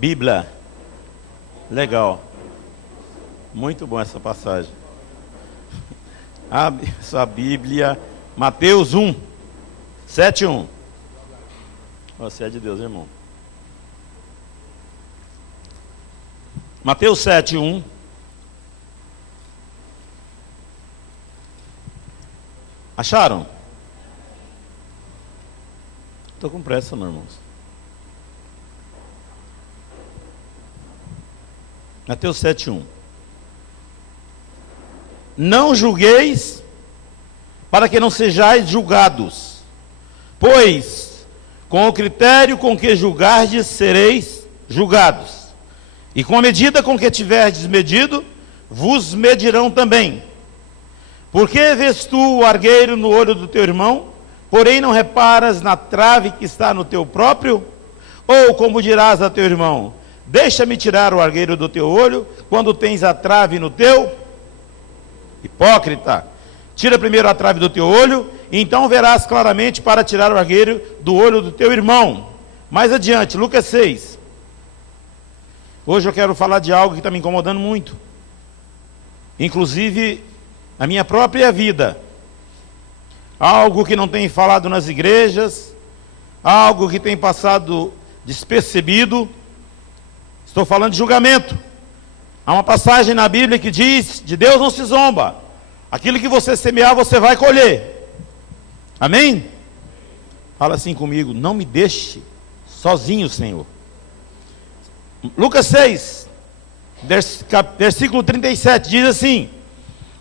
Bíblia. Legal. Muito bom essa passagem. Abre sua Bíblia. Mateus 1, 7, 1. Você é de Deus, irmão. Mateus 7, 1. Acharam? Estou com pressa, meus irmãos. Mateus 7, 1. Não julgueis, para que não sejais julgados, pois com o critério com que julgardes sereis julgados, e com a medida com que tiverdes medido, vos medirão também. Porque vês tu o argueiro no olho do teu irmão, porém não reparas na trave que está no teu próprio? Ou como dirás a teu irmão, deixa-me tirar o argueiro do teu olho, quando tens a trave no teu? Hipócrita, tira primeiro a trave do teu olho, e então verás claramente para tirar o argueiro do olho do teu irmão. Mais adiante, Lucas 6. Hoje eu quero falar de algo que está me incomodando muito, inclusive a minha própria vida. Algo que não tem falado nas igrejas, algo que tem passado despercebido. Estou falando de julgamento. Há uma passagem na Bíblia que diz: de Deus não se zomba, aquilo que você semear você vai colher. Amém? Fala assim comigo: não me deixe sozinho, Senhor. Lucas 6, versículo 37, diz assim: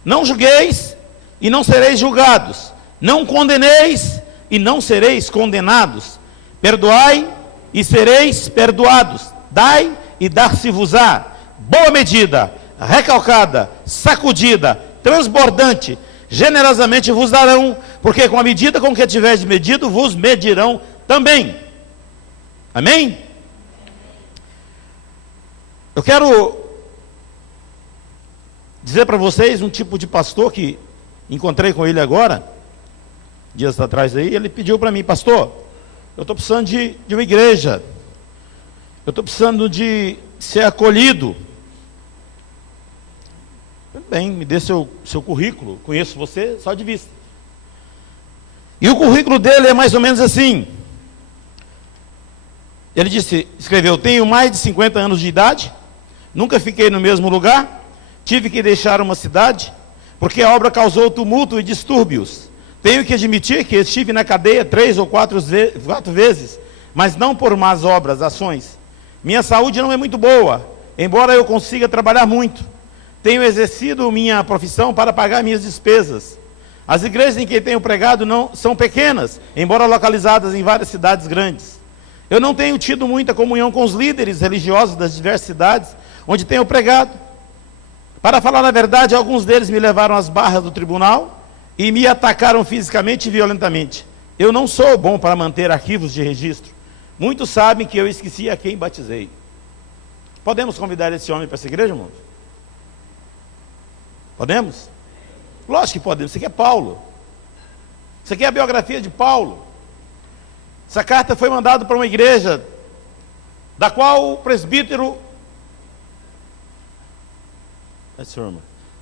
não julgueis e não sereis julgados, não condeneis e não sereis condenados, perdoai e sereis perdoados, dai e dar-se-vos-á, boa medida, recalcada, sacudida, transbordante, generosamente vos darão, porque com a medida com que tiverdes medido, vos medirão também. Amém? Eu quero dizer para vocês um tipo de pastor que encontrei com ele agora, dias atrás aí. Ele pediu para mim: pastor, eu estou precisando de uma igreja, eu estou precisando de ser acolhido. Bem, me dê seu currículo, conheço você só de vista. E o currículo dele é mais ou menos assim. Ele escreveu: tenho mais de 50 anos de idade, nunca fiquei no mesmo lugar, tive que deixar uma cidade, porque a obra causou tumulto e distúrbios. Tenho que admitir que estive na cadeia 3 ou 4 vezes, mas não por más obras, ações. Minha saúde não é muito boa, embora eu consiga trabalhar muito. Tenho exercido minha profissão para pagar minhas despesas. As igrejas em que tenho pregado não são pequenas, embora localizadas em várias cidades grandes. Eu não tenho tido muita comunhão com os líderes religiosos das diversas cidades onde tenho pregado. Para falar a verdade, alguns deles me levaram às barras do tribunal e me atacaram fisicamente e violentamente. Eu não sou bom para manter arquivos de registro. Muitos sabem que eu esqueci a quem batizei. Podemos convidar esse homem para essa igreja, irmãos? Podemos? Lógico que podemos. Isso aqui é Paulo. Isso aqui é a biografia de Paulo. Essa carta foi mandada para uma igreja da qual o presbítero...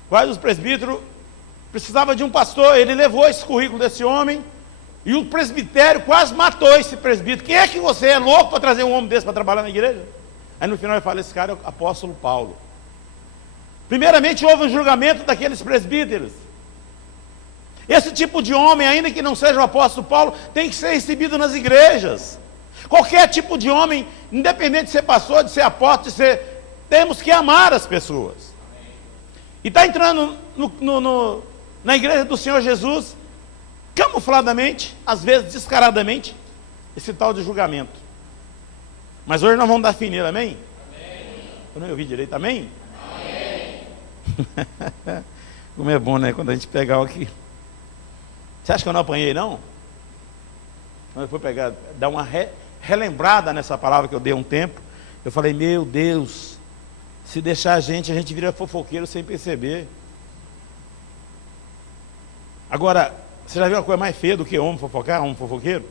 Quais os presbíteros precisava de um pastor. Ele levou esse currículo desse homem e o presbitério quase matou esse presbítero. Quem é que você é louco para trazer um homem desse para trabalhar na igreja? Aí no final ele fala: esse cara é o apóstolo Paulo. Primeiramente houve um julgamento daqueles presbíteros. Esse tipo de homem, ainda que não seja o apóstolo Paulo, tem que ser recebido nas igrejas. Qualquer tipo de homem, independente de ser pastor, de ser apóstolo, de ser... temos que amar as pessoas. E está entrando na igreja do Senhor Jesus, camufladamente, às vezes descaradamente, esse tal de julgamento. Mas hoje nós vamos dar fim nele, amém? Amém. Eu não ouvi direito, amém? Amém. Como é bom, né, quando a gente pegar aqui. Você acha que eu não apanhei, não? Quando eu fui pegar, dar uma relembrada nessa palavra que eu dei um tempo, eu falei: meu Deus, se deixar a gente vira fofoqueiro sem perceber. Agora, você já viu uma coisa mais feia do que homem fofocar, homem fofoqueiro?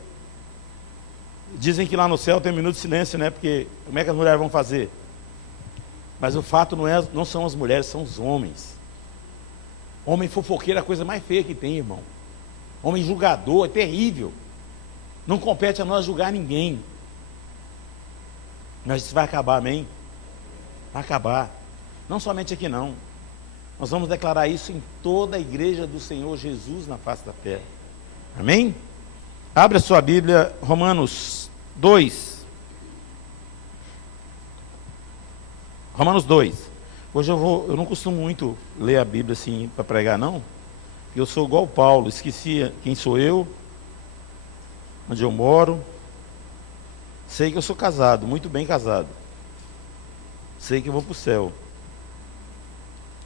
Dizem que lá no céu tem um minuto de silêncio, né? Porque como é que as mulheres vão fazer? Mas o fato não são as mulheres, são os homens. Homem fofoqueiro é a coisa mais feia que tem, irmão. Homem julgador é terrível. Não compete a nós julgar ninguém. Mas isso vai acabar, amém? Vai acabar. Não somente aqui não. Nós vamos declarar isso em toda a igreja do Senhor Jesus na face da terra. Amém? Abre a sua Bíblia, Romanos 2. Romanos 2. Hoje eu não costumo muito ler a Bíblia assim para pregar, não. Eu sou igual o Paulo, esqueci quem sou eu, onde eu moro. Sei que eu sou casado, muito bem casado. Sei que eu vou para o céu.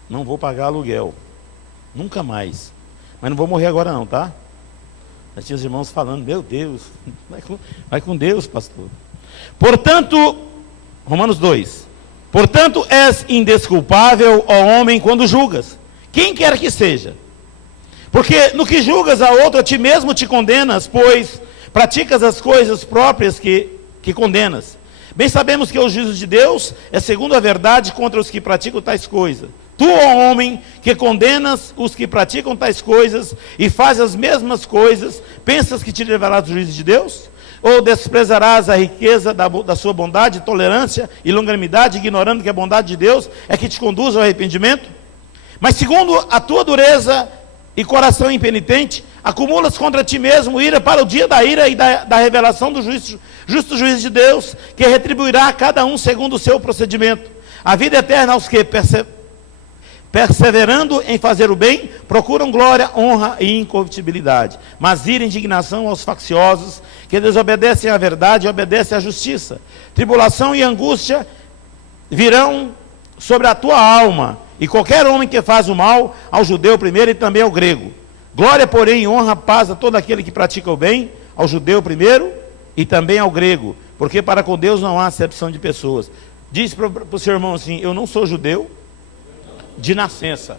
Não vou pagar aluguel. Nunca mais. Mas não vou morrer agora não, tá? Já tinha os irmãos falando, meu Deus, vai com Deus, pastor. Portanto, Romanos 2. Portanto, és indesculpável, ó homem, quando julgas, quem quer que seja. Porque no que julgas a outro, a ti mesmo te condenas, pois praticas as coisas próprias que condenas. Bem sabemos que o juízo de Deus é segundo a verdade contra os que praticam tais coisas. Tu, ó homem, que condenas os que praticam tais coisas e fazes as mesmas coisas, pensas que te livrarás do juízo de Deus? Ou desprezarás a riqueza da sua bondade, tolerância e longanimidade, ignorando que a bondade de Deus é que te conduz ao arrependimento? Mas segundo a tua dureza e coração impenitente, acumulas contra ti mesmo ira para o dia da ira e da revelação do justo juízo de Deus, que retribuirá a cada um segundo o seu procedimento. A vida eterna aos que, perseverando em fazer o bem, procuram glória, honra e incorruptibilidade. Mas ira e indignação aos facciosos, que desobedecem à verdade e obedecem à justiça. Tribulação e angústia virão sobre a tua alma, e qualquer homem que faz o mal, ao judeu primeiro e também ao grego. Glória, porém, e honra, paz a todo aquele que pratica o bem, ao judeu primeiro e também ao grego, porque para com Deus não há acepção de pessoas. Diz para o seu irmão assim, eu não sou judeu de nascença,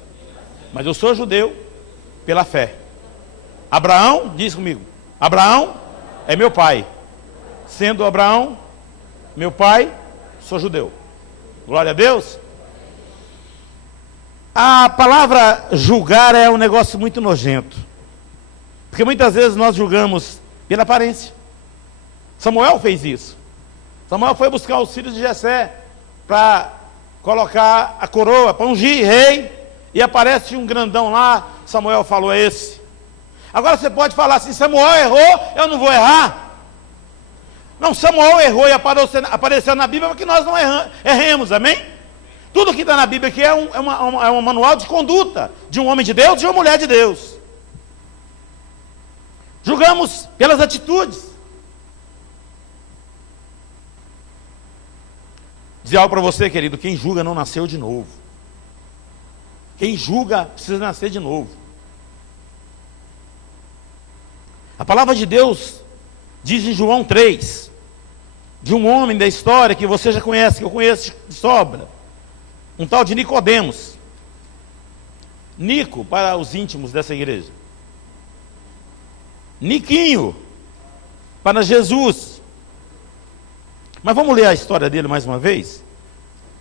mas eu sou judeu pela fé. Abraão, diz comigo, Abraão é meu pai. Sendo Abraão meu pai, sou judeu. Glória a Deus. A palavra julgar é um negócio muito nojento, porque muitas vezes nós julgamos pela aparência. Samuel fez isso. Samuel foi buscar os filhos de Jessé para colocar a coroa, para ungir rei, e aparece um grandão lá. Samuel falou, é esse. Agora você pode falar assim, Samuel errou, eu não vou errar. Não, Samuel errou e apareceu na Bíblia para que nós não erremos, amém? Tudo que está na Bíblia aqui é um manual de conduta de um homem de Deus e de uma mulher de Deus. Julgamos pelas atitudes. Dizer algo para você, querido, quem julga não nasceu de novo. Quem julga precisa nascer de novo. A palavra de Deus diz em João 3, de um homem da história que você já conhece, que eu conheço de sobra, um tal de Nicodemos. Nico, para os íntimos dessa igreja. Niquinho, para Jesus. Mas vamos ler a história dele mais uma vez,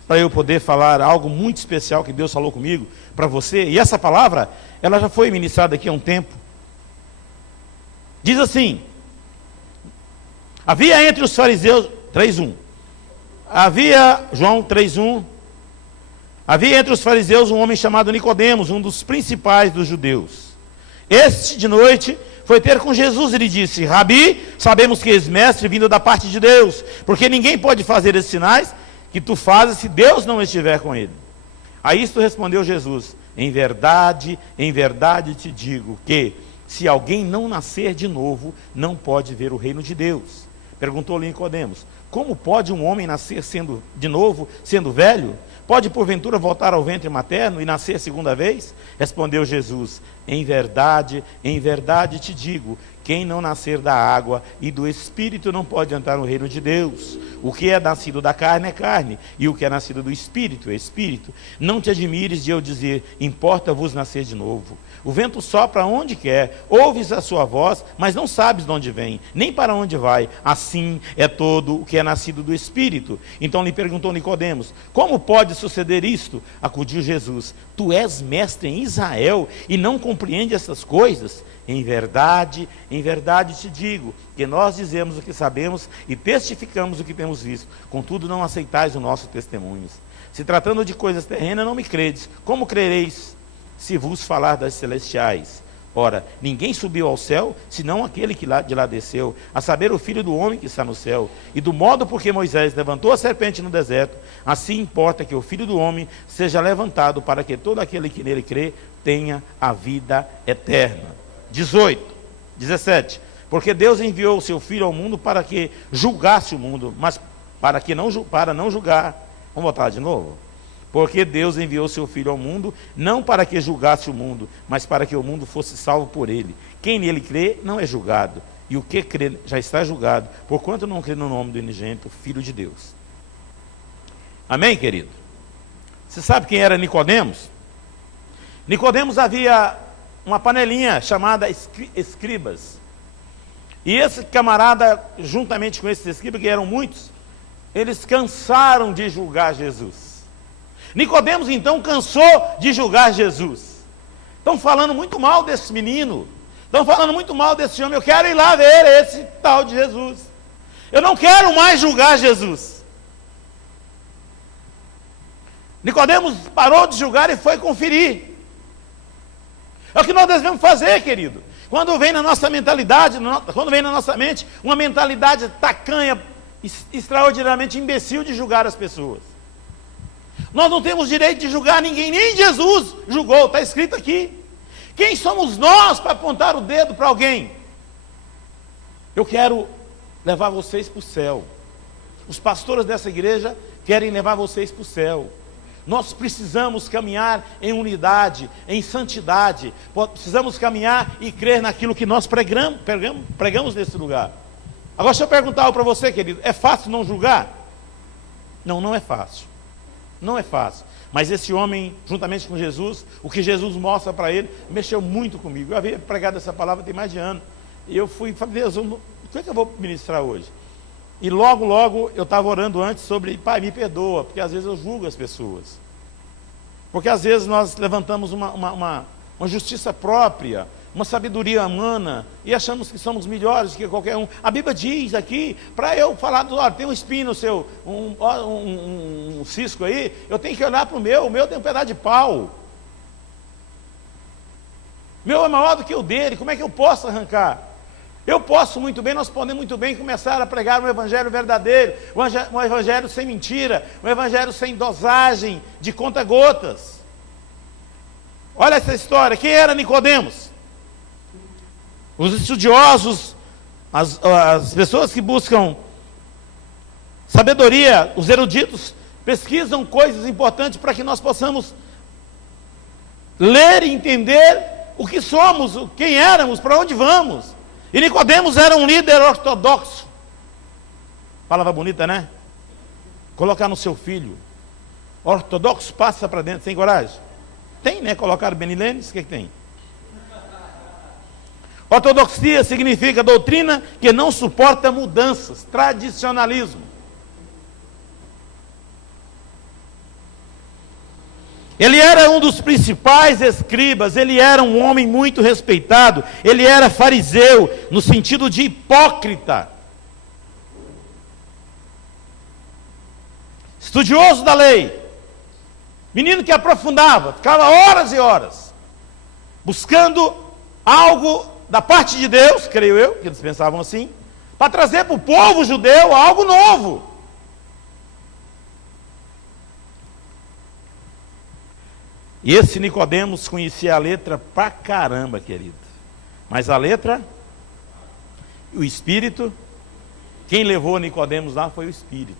para eu poder falar algo muito especial que Deus falou comigo, para você. E essa palavra, ela já foi ministrada aqui há um tempo. Diz assim, havia entre os fariseus, 3:1, João 3:1, havia entre os fariseus um homem chamado Nicodemos, um dos principais dos judeus. Este de noite foi ter com Jesus e lhe disse, Rabi, sabemos que és mestre vindo da parte de Deus, porque ninguém pode fazer esses sinais que tu fazes se Deus não estiver com ele. A isto respondeu Jesus, em verdade te digo que se alguém não nascer de novo, não pode ver o reino de Deus. Perguntou-lhe Nicodemos, como pode um homem nascer de novo, sendo velho? Pode porventura voltar ao ventre materno e nascer segunda vez? Respondeu Jesus, em verdade te digo, Quem não nascer da água e do Espírito não pode entrar no reino de Deus. O que é nascido da carne é carne, e o que é nascido do Espírito é Espírito. Não te admires de eu dizer, importa-vos nascer de novo. O vento sopra onde quer, ouves a sua voz, mas não sabes de onde vem, nem para onde vai. Assim é todo o que é nascido do Espírito. Então lhe perguntou Nicodemos, como pode suceder isto? Acudiu Jesus, tu és mestre em Israel e não compreende essas coisas? Em verdade te digo, que nós dizemos o que sabemos e testificamos o que temos visto. Contudo, não aceitais o nosso testemunho. Se tratando de coisas terrenas, não me credes. Como crereis se vos falar das celestiais? Ora, ninguém subiu ao céu, senão aquele que de lá desceu, a saber, o Filho do homem que está no céu. E do modo por que Moisés levantou a serpente no deserto, assim importa que o Filho do homem seja levantado, para que todo aquele que nele crê tenha a vida eterna. 17. Porque Deus enviou o seu Filho ao mundo para que julgasse o mundo, mas para não julgar. Vamos botar de novo? Porque Deus enviou o seu Filho ao mundo, não para que julgasse o mundo, mas para que o mundo fosse salvo por ele. Quem nele crê não é julgado, e o que crê já está julgado, porquanto não crê no nome do unigênito Filho de Deus. Amém, querido? Você sabe quem era Nicodemos? Nicodemos havia uma panelinha chamada escribas. E esse camarada, juntamente com esses escribas, que eram muitos, eles cansaram de julgar Jesus. Nicodemos, então, cansou de julgar Jesus. Estão falando muito mal desse menino. Estão falando muito mal desse homem. Eu quero ir lá ver esse tal de Jesus. Eu não quero mais julgar Jesus. Nicodemos parou de julgar e foi conferir. É o que nós devemos fazer, querido. Quando vem na nossa mentalidade, quando vem na nossa mente, uma mentalidade tacanha, extraordinariamente imbecil de julgar as pessoas. Nós não temos direito de julgar ninguém, nem Jesus julgou, está escrito aqui. Quem somos nós para apontar o dedo para alguém? Eu quero levar vocês para o céu. Os pastores dessa igreja querem levar vocês para o céu. Nós precisamos caminhar em unidade, em santidade. Precisamos caminhar e crer naquilo que nós pregamos nesse lugar. Agora deixa eu perguntar algo para você, querido. É fácil não julgar? Não, não é fácil. Não é fácil. Mas esse homem, juntamente com Jesus, o que Jesus mostra para ele, mexeu muito comigo. Eu havia pregado essa palavra tem mais de ano. E eu falei, Deus, o que é que eu vou ministrar hoje? E logo eu estava orando antes sobre, Pai, me perdoa, porque às vezes eu julgo as pessoas. Porque às vezes nós levantamos uma justiça própria, uma sabedoria humana, e achamos que somos melhores que qualquer um. A Bíblia diz aqui, para eu falar, tem um espinho no seu, um cisco aí, eu tenho que olhar para o meu tem um pedaço de pau. O meu é maior do que o dele, como é que eu posso arrancar? Eu posso muito bem, nós podemos muito bem começar a pregar um evangelho verdadeiro, um evangelho sem mentira, um evangelho sem dosagem de conta-gotas. Olha essa história, quem era Nicodemos? Os estudiosos, as pessoas que buscam sabedoria, os eruditos, pesquisam coisas importantes para que nós possamos ler e entender o que somos, quem éramos, para onde vamos. E Nicodemos era um líder ortodoxo. Palavra bonita, né? Colocar no seu filho. Ortodoxo passa para dentro, tem coragem? Tem, né? Colocaram Benilenes, o que tem? Ortodoxia significa doutrina que não suporta mudanças, tradicionalismo. Ele era um dos principais escribas, ele era um homem muito respeitado, ele era fariseu, no sentido de hipócrita. Estudioso da lei, menino que aprofundava, ficava horas e horas, buscando algo da parte de Deus, creio eu, que eles pensavam assim, para trazer para o povo judeu algo novo. E esse Nicodemos conhecia a letra pra caramba, querido. Mas a letra, o Espírito, quem levou Nicodemos lá foi o Espírito.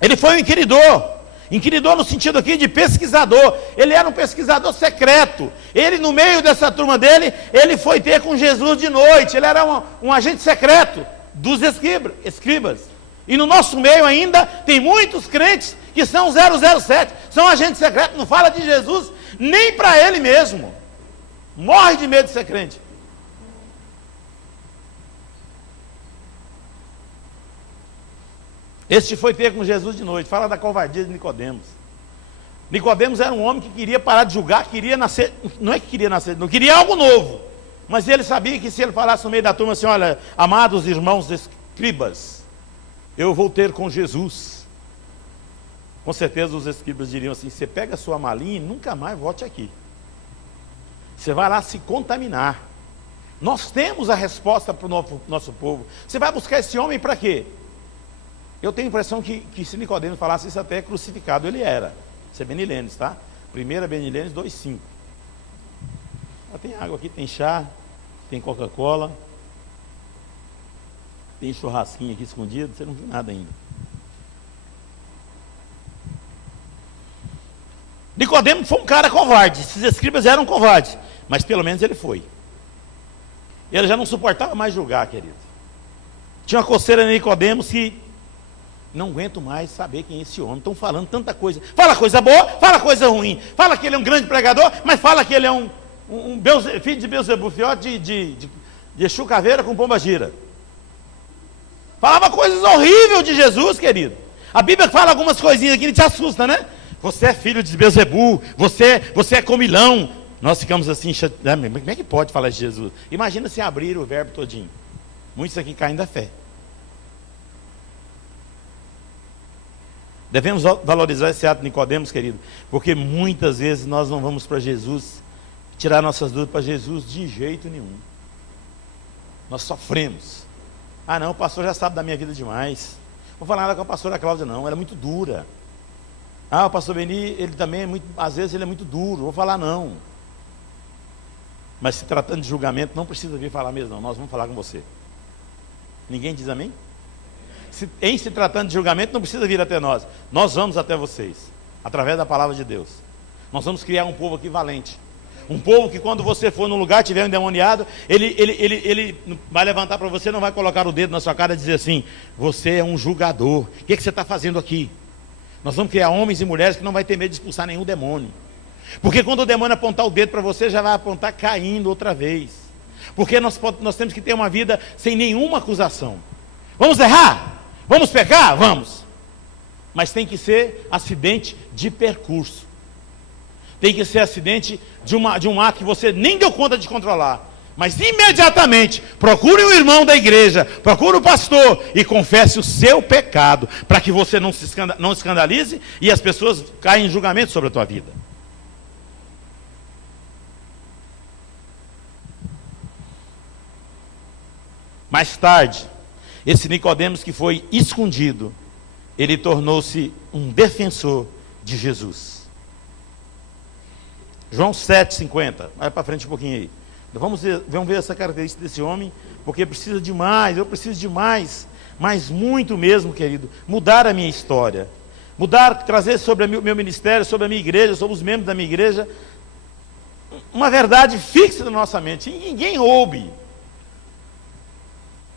Ele foi um inquiridor. Inquiridor no sentido aqui de pesquisador. Ele era um pesquisador secreto. Ele, no meio dessa turma dele, ele foi ter com Jesus de noite. Ele era um agente secreto dos escribas. E no nosso meio ainda tem muitos crentes que são 007. São agentes secretos. Não fala de Jesus nem para ele mesmo. Morre de medo de ser crente. Este foi ter com Jesus de noite. Fala da covardia de Nicodemos. Nicodemos era um homem que queria parar de julgar, queria nascer, não é que queria nascer, não queria algo novo. Mas ele sabia que se ele falasse no meio da turma assim, olha, amados irmãos escribas, eu vou ter com Jesus. Com certeza os escribas diriam assim, você pega a sua malinha e nunca mais volte aqui. Você vai lá se contaminar. Nós temos a resposta para o nosso povo. Você vai buscar esse homem para quê? Eu tenho a impressão que se Nicodemos falasse isso até crucificado, ele era. Isso é Benilênis, tá? 1 Benilênis 2,5. Tem água aqui, tem chá, tem Coca-Cola, tem churrasquinho aqui escondido, você não viu nada ainda. Nicodemos foi um cara covarde, esses escribas eram covardes, mas pelo menos ele foi. Ele já não suportava mais julgar, querido. Tinha uma coceira em Nicodemos que não aguento mais saber quem é esse homem. Estão falando tanta coisa. Fala coisa boa, fala coisa ruim. Fala que ele é um grande pregador, mas fala que ele é um filho de Beelzebub, fiote de Exu Caveira com pomba gira. Falava coisas horríveis de Jesus, querido. A Bíblia fala algumas coisinhas aqui que te assusta, né? Você é filho de Beelzebub, você é comilão. Nós ficamos assim, como é que pode falar de Jesus? Imagina se abrir o verbo todinho. Muitos aqui caem da fé. Devemos valorizar esse ato de Nicodemos, querido, porque muitas vezes nós não vamos para Jesus, tirar nossas dúvidas para Jesus de jeito nenhum. Nós sofremos. Ah não, o pastor já sabe da minha vida demais. Vou falar nada com a pastora Cláudia não, ela é muito dura. Ah, o pastor Beni, ele também é muito, às vezes ele é muito duro, vou falar não. Mas se tratando de julgamento, não precisa vir falar mesmo não, nós vamos falar com você. Ninguém diz amém? Em se tratando de julgamento, não precisa vir até nós. Nós vamos até vocês, através da palavra de Deus. Nós vamos criar um povo aqui valente. Um povo que quando você for num lugar, tiver um endemoniado, ele vai levantar para você, não vai colocar o dedo na sua cara e dizer assim, você é um julgador. O que você está fazendo aqui? Nós vamos criar homens e mulheres que não vai ter medo de expulsar nenhum demônio. Porque quando o demônio apontar o dedo para você, já vai apontar caindo outra vez. Porque nós temos que ter uma vida sem nenhuma acusação. Vamos errar? Vamos pecar? Vamos. Mas tem que ser acidente de percurso. Tem que ser acidente de um ato que você nem deu conta de controlar. Mas imediatamente, procure o irmão da igreja, procure o pastor e confesse o seu pecado, para que você não escandalize e as pessoas caem em julgamento sobre a tua vida. Mais tarde, esse Nicodemos que foi escondido, ele tornou-se um defensor de Jesus. João 7,50, vai para frente um pouquinho aí. Vamos ver essa característica desse homem, porque precisa de mais, eu preciso de mais, mas muito mesmo, querido, mudar a minha história. Mudar, trazer sobre o meu ministério, sobre a minha igreja, sobre os membros da minha igreja, uma verdade fixa na nossa mente, e ninguém roube.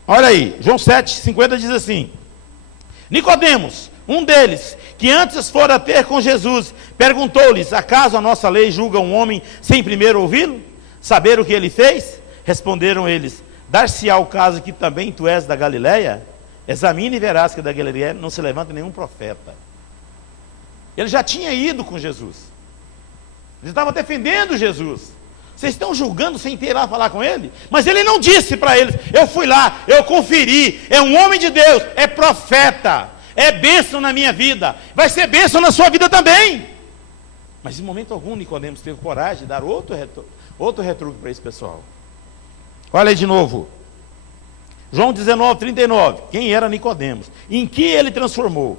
Olha aí, João 7,50 diz assim, Nicodemos, um deles, que antes fora ter com Jesus, perguntou-lhes, acaso a nossa lei julga um homem sem primeiro ouvi-lo? Saber o que ele fez? Responderam eles, dar-se-á o caso que também tu és da Galileia? Examine e verás que da Galileia não se levanta nenhum profeta. Ele já tinha ido com Jesus. Ele estava defendendo Jesus. Vocês estão julgando sem ter lá falar com ele? Mas ele não disse para eles, eu fui lá, eu conferi, é um homem de Deus, é profeta, é bênção na minha vida, vai ser bênção na sua vida também. Mas em momento algum Nicodemos teve coragem de dar outro retruque para esse pessoal. Olha aí de novo, João 19:39, quem era Nicodemos? Em que ele transformou?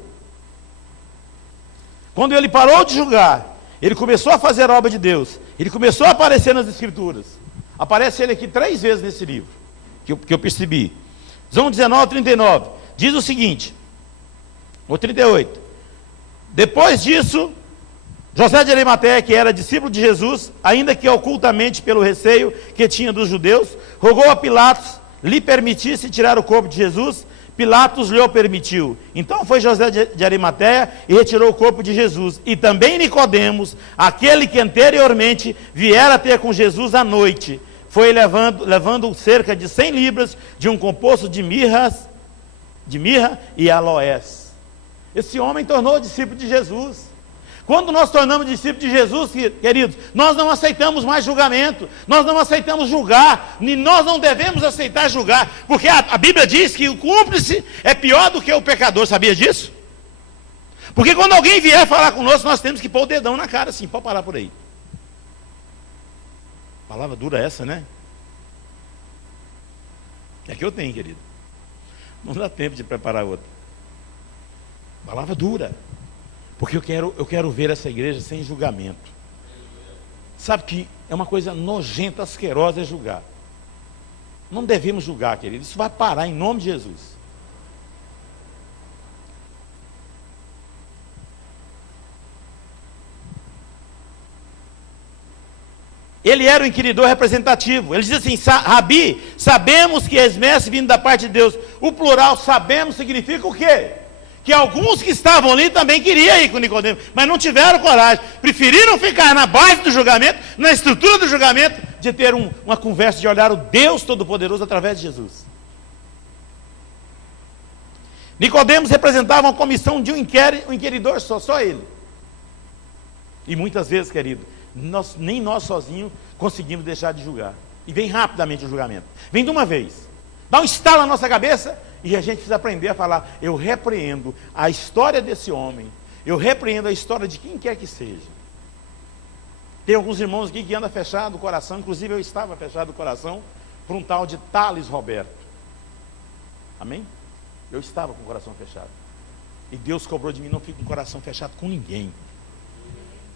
Quando ele parou de julgar, ele começou a fazer a obra de Deus, ele começou a aparecer nas escrituras. Aparece ele aqui 3 vezes nesse livro, que eu percebi. João 19:39, diz o seguinte, ou 38, Depois disso, José de Arimateia, que era discípulo de Jesus, ainda que ocultamente pelo receio que tinha dos judeus, rogou a Pilatos lhe permitisse tirar o corpo de Jesus. Pilatos lhe o permitiu. Então foi José de Arimateia e retirou o corpo de Jesus. E também Nicodemos, aquele que anteriormente viera ter com Jesus à noite, foi levando cerca de 100 libras de um composto de mirra e aloés. Esse homem tornou discípulo de Jesus. Quando nós tornamos discípulos de Jesus, queridos, nós não aceitamos mais julgamento, nós não aceitamos julgar, e nós não devemos aceitar julgar, porque a Bíblia diz que o cúmplice é pior do que o pecador, sabia disso? Porque quando alguém vier falar conosco, nós temos que pôr o dedão na cara assim, pode parar por aí. Palavra dura essa, né? É que eu tenho, querido. Não dá tempo de preparar outra. Palavra dura. Porque eu quero ver essa igreja sem julgamento. Sabe que é uma coisa nojenta, asquerosa é julgar. Não devemos julgar, querido. Isso vai parar em nome de Jesus. Ele era o inquiridor representativo. Ele diz assim: Rabi, sabemos que és mestre vindo da parte de Deus. O plural sabemos significa o quê? Que alguns que estavam ali também queriam ir com Nicodemo, mas não tiveram coragem, preferiram ficar na base do julgamento, na estrutura do julgamento, de ter uma conversa, de olhar o Deus Todo-Poderoso através de Jesus. Nicodemos representava uma comissão de um inquiridor só ele. E muitas vezes, querido, nem nós sozinhos conseguimos deixar de julgar. E vem rapidamente o julgamento. Vem de uma vez. Dá um estalo na nossa cabeça. E a gente precisa aprender a falar: eu repreendo a história desse homem, eu repreendo a história de quem quer que seja. Tem alguns irmãos aqui que andam fechado o coração, inclusive eu estava fechado o coração por um tal de Thales Roberto. Amém? Eu estava com o coração fechado. E Deus cobrou de mim: não fique com o coração fechado com ninguém.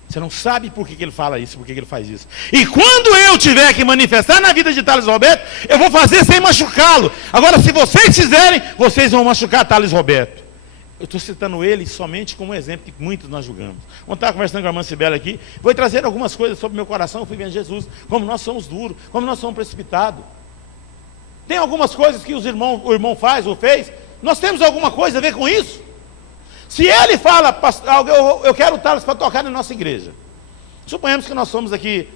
Você não sabe por que ele fala isso, por que ele faz isso. E quando eu tiver que manifestar na vida de Thales Roberto, eu vou fazer sem machucá-lo. Agora, se vocês fizerem, vocês vão machucar Thales Roberto. Eu estou citando ele somente como exemplo que muitos nós julgamos. Ontem estava conversando com a irmã Cibele aqui, vou trazer algumas coisas sobre o meu coração. Eu fui vendo Jesus, como nós somos duros, como nós somos precipitados. Tem algumas coisas que o irmão faz ou fez, nós temos alguma coisa a ver com isso? Se ele fala: eu quero o Thales para tocar na nossa igreja. Suponhamos que nós somos aqui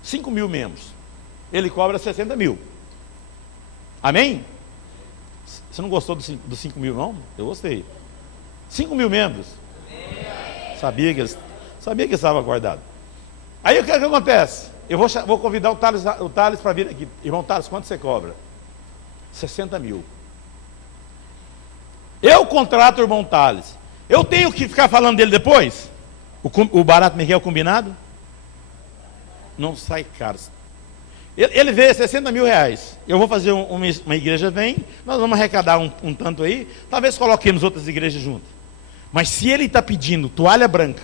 5 mil membros. Ele cobra 60 mil. Amém? Você não gostou dos 5 mil, não? Eu gostei. 5 mil membros. Sabia que estava guardado. Aí o que acontece? Eu vou convidar o Thales para vir aqui. Irmão Thales, quanto você cobra? 60 mil. Eu contrato o irmão Thales. Eu tenho que ficar falando dele depois? O barato Miguel combinado? Não sai caro. Ele vê 60 mil reais. Eu vou fazer uma igreja, nós vamos arrecadar um tanto aí, talvez coloquemos outras igrejas juntas. Mas se ele está pedindo toalha branca,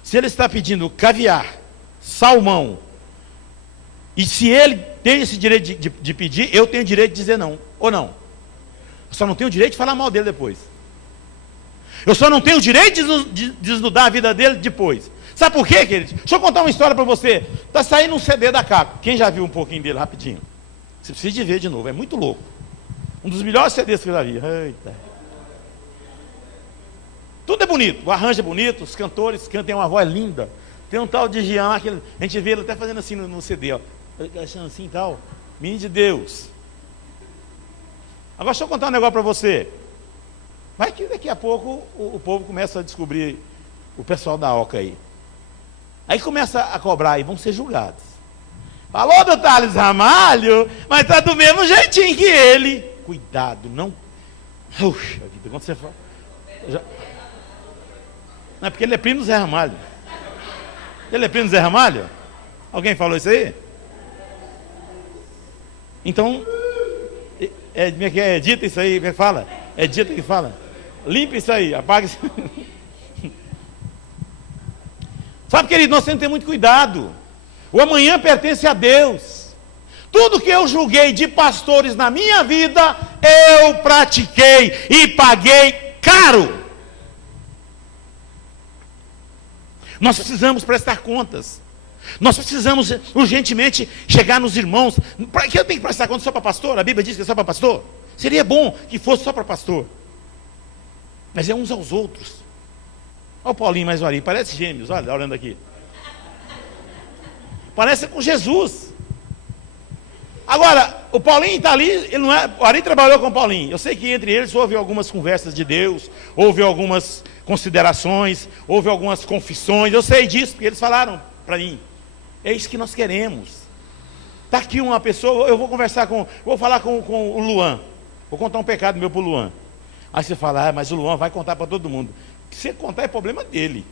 se ele está pedindo caviar, salmão, e se ele tem esse direito de pedir, eu tenho o direito de dizer não, ou não. Eu só não tenho o direito de falar mal dele depois. Eu só não tenho o direito de desnudar a vida dele depois. Sabe por quê, queridos? Deixa eu contar uma história para você. Está saindo um CD da Caco. Quem já viu um pouquinho dele, rapidinho? Você precisa de ver de novo, é muito louco. Um dos melhores CDs que eu já vi. Eita. Tudo é bonito, o arranjo é bonito, os cantores cantam uma voz linda. Tem um tal de Jean lá, que a gente vê ele até fazendo assim no CD, ó. Achando assim e tal. Menino de Deus. Agora deixa eu contar um negócio para você. Vai que daqui a pouco o povo começa a descobrir o pessoal da Oca aí. Aí começa a cobrar e vão ser julgados. Falou do Thales Ramalho, mas está do mesmo jeitinho que ele. Cuidado, não. Puxa vida, quando você fala. Não é porque ele é primo do Zé Ramalho. Ele é primo do Zé Ramalho? Alguém falou isso aí? Então, é dito isso aí, fala. É dito que fala. Limpa isso aí, apaga isso. Sabe, querido, nós temos que ter muito cuidado. O amanhã pertence a Deus. Tudo que eu julguei de pastores na minha vida, eu pratiquei e paguei caro. Nós precisamos prestar contas. Nós precisamos urgentemente chegar nos irmãos. Para que eu tenho que prestar conta só para pastor? A Bíblia diz que é só para pastor? Seria bom que fosse só para pastor. Mas é uns aos outros. Olha o Paulinho mais um ali, parece gêmeos, olha, olhando aqui. Parece com Jesus. Agora, o Paulinho está ali, ele não é, o Ari trabalhou com o Paulinho. Eu sei que entre eles houve algumas conversas de Deus, houve algumas considerações, houve algumas confissões. Eu sei disso, porque eles falaram para mim. É isso que nós queremos. Está aqui uma pessoa, eu vou falar com o Luan. Vou contar um pecado meu para o Luan. Aí você fala, mas o Luan vai contar para todo mundo. Se você contar é problema dele.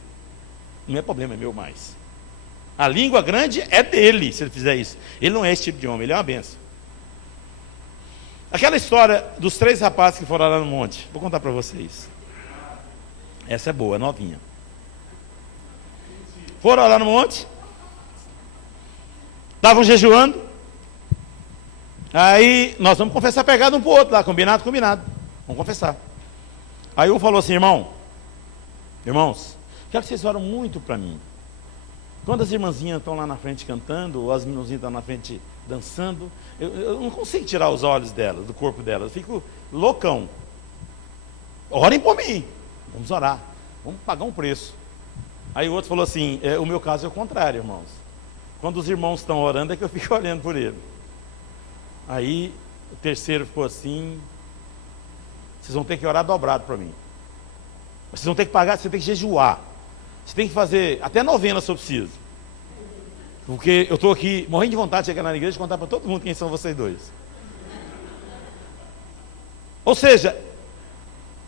Não é problema, é meu mais. A língua grande é dele, se ele fizer isso. Ele não é esse tipo de homem, ele é uma benção. Aquela história dos 3 rapazes que foram lá no monte. Vou contar para vocês. Essa é boa, novinha. Foram lá no monte. Estavam jejuando. Aí nós vamos confessar pecado um para o outro lá, combinado. Vamos confessar. Aí um falou assim, irmãos, quero que vocês oram muito para mim. Quando as irmãzinhas estão lá na frente cantando, ou as meninozinhas estão na frente dançando, eu não consigo tirar os olhos delas, do corpo delas, eu fico loucão. Orem por mim, vamos orar, vamos pagar um preço. Aí o outro falou assim, o meu caso é o contrário, irmãos. Quando os irmãos estão orando é que eu fico olhando por ele. Aí o terceiro ficou assim, vocês vão ter que orar dobrado para mim. Vocês vão ter que pagar, você tem que jejuar. Você tem que fazer até novena se eu preciso. Porque eu estou aqui morrendo de vontade de chegar na igreja e contar para todo mundo quem são vocês dois. Ou seja,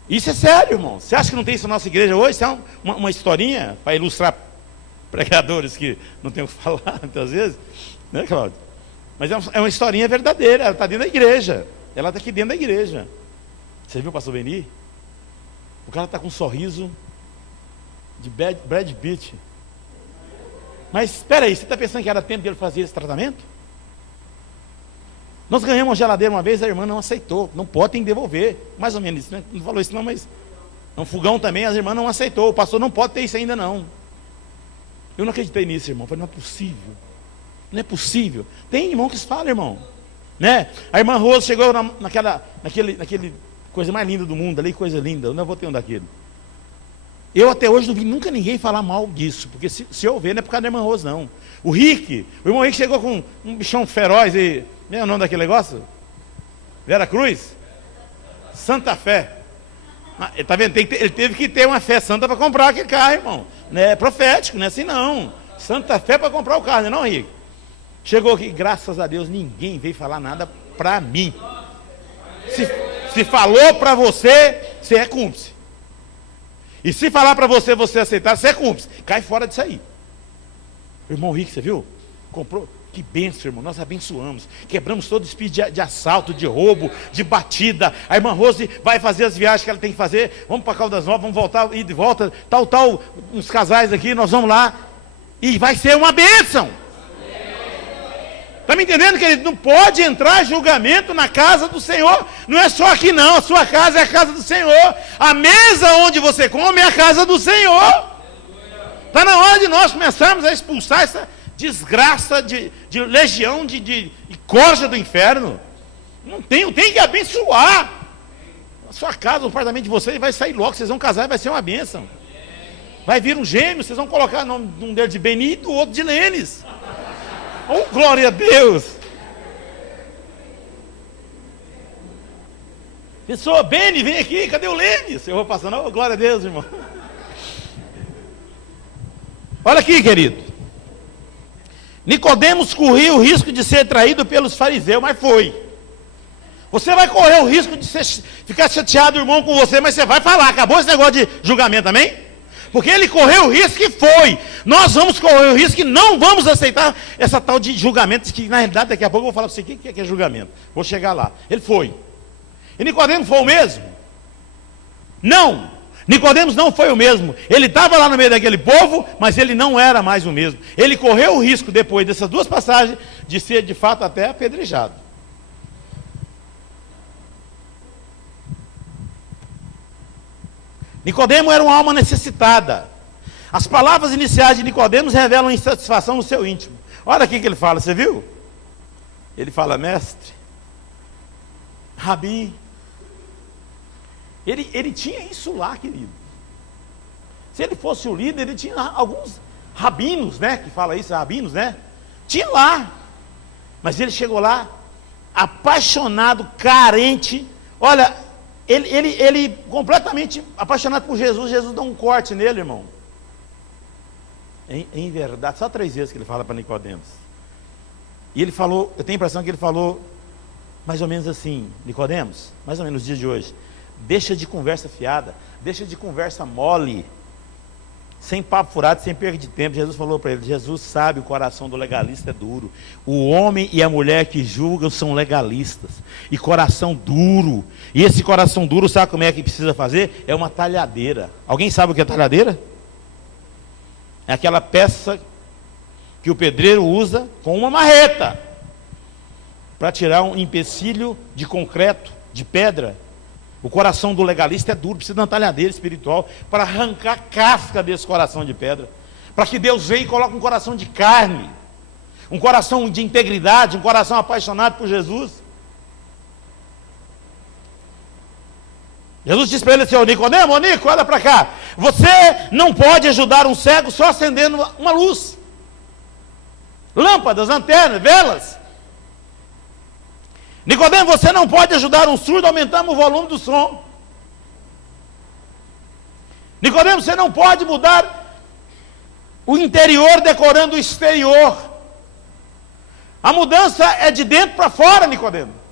isso é sério, irmão. Você acha que não tem isso na nossa igreja hoje? Isso é uma historinha para ilustrar pregadores que não tem o que falar muitas vezes. Né, Cláudio? Mas é uma historinha verdadeira. Ela está dentro da igreja. Ela está aqui dentro da igreja. Você viu o pastor Beni? O cara está com um sorriso de Brad Pitt. Mas espera aí, você está pensando que era tempo dele fazer esse tratamento? Nós ganhamos uma geladeira uma vez, a irmã não aceitou. Não pode, tem que devolver. Mais ou menos isso, né? Não falou isso não, mas um fogão também, as irmãs não aceitou. O pastor não pode ter isso ainda não. Eu não acreditei nisso, irmão. Eu falei, não é possível. Não é possível. Tem irmão que se fala, irmão. Né? A irmã Rose chegou naquele coisa mais linda do mundo ali, coisa linda. Eu não vou ter um daquele. Eu até hoje não vi nunca ninguém falar mal disso, porque se eu ver, não é por causa da irmã Rose, não. O irmão Rick chegou com um bichão feroz e... Não é o nome daquele negócio? Vera Cruz? Santa Fé. Tá vendo? Ele teve que ter uma fé santa para comprar aquele carro, irmão. Não é profético, não é assim não. Santa Fé para comprar o carro, não é Rick? Chegou aqui, graças a Deus, ninguém veio falar nada para mim. Se falou para você, você é cúmplice. E se falar para você, você aceitar, você é cúmplice. Cai fora disso aí. O irmão Rick, você viu? Comprou. Que bênção, irmão. Nós abençoamos. Quebramos todo o espírito de assalto, de roubo, de batida. A irmã Rose vai fazer as viagens que ela tem que fazer. Vamos para Caldas Novas, vamos voltar, ir de volta. Tal, uns casais aqui, nós vamos lá. E vai ser uma bênção. Está me entendendo, querido? Não pode entrar julgamento na casa do Senhor. Não é só aqui não, a sua casa é a casa do Senhor. A mesa onde você come é a casa do Senhor. Está na hora de nós começarmos a expulsar essa desgraça de legião de corja do inferno. Não tem que abençoar. A sua casa, o apartamento de vocês vai sair logo, vocês vão casar e vai ser uma bênção. Vai vir um gêmeo, vocês vão colocar o nome de um deles de Beni e do outro de Lênis. Oh, glória a Deus! Pessoa, Beni, vem aqui, cadê o Lênis? Eu vou passando, oh, glória a Deus, irmão. Olha aqui, querido. Nicodemos corria o risco de ser traído pelos fariseus, mas foi. Você vai correr o risco de ficar chateado, irmão, com você, mas você vai falar. Acabou esse negócio de julgamento também? Porque ele correu o risco e foi. Nós vamos correr o risco e não vamos aceitar essa tal de julgamento, que na realidade daqui a pouco eu vou falar para você o que é julgamento. Vou chegar lá. Ele foi. E Nicodemos foi o mesmo? Não. Nicodemos não foi o mesmo. Ele estava lá no meio daquele povo, mas ele não era mais o mesmo. Ele correu o risco, depois dessas duas passagens, de ser de fato até apedrejado. Nicodemo era uma alma necessitada. As palavras iniciais de Nicodemos revelam insatisfação no seu íntimo. Olha aqui que ele fala, você viu? Ele fala, mestre, rabi. Ele tinha isso lá, querido. Se ele fosse o líder, ele tinha alguns rabinos, né? Que fala isso, rabinos, né? Tinha lá. Mas ele chegou lá, apaixonado, carente. Olha, ele completamente apaixonado por Jesus. Jesus dá um corte nele, irmão. Em verdade, só 3 vezes que ele fala para Nicodemos. E ele falou, eu tenho a impressão que ele falou mais ou menos assim, Nicodemos, mais ou menos nos dias de hoje, deixa de conversa fiada, deixa de conversa mole, sem papo furado, sem perda de tempo. Jesus falou para ele, Jesus sabe, o coração do legalista é duro. O homem e a mulher que julgam são legalistas, e coração duro. E esse coração duro, sabe como é que precisa fazer? É uma talhadeira. Alguém sabe o que é talhadeira? É aquela peça que o pedreiro usa com uma marreta para tirar um empecilho de concreto, de pedra. O coração do legalista é duro, precisa de uma talhadeira espiritual para arrancar a casca desse coração de pedra, para que Deus venha e coloque um coração de carne, um coração de integridade, um coração apaixonado por Jesus. Jesus disse para ele assim, ô Nicodemo, ô Nico, olha para cá, você não pode ajudar um cego só acendendo uma luz, lâmpadas, antenas, velas. Nicodemo, você não pode ajudar um surdo aumentando o volume do som. Nicodemo, você não pode mudar o interior decorando o exterior. A mudança é de dentro para fora, Nicodemo.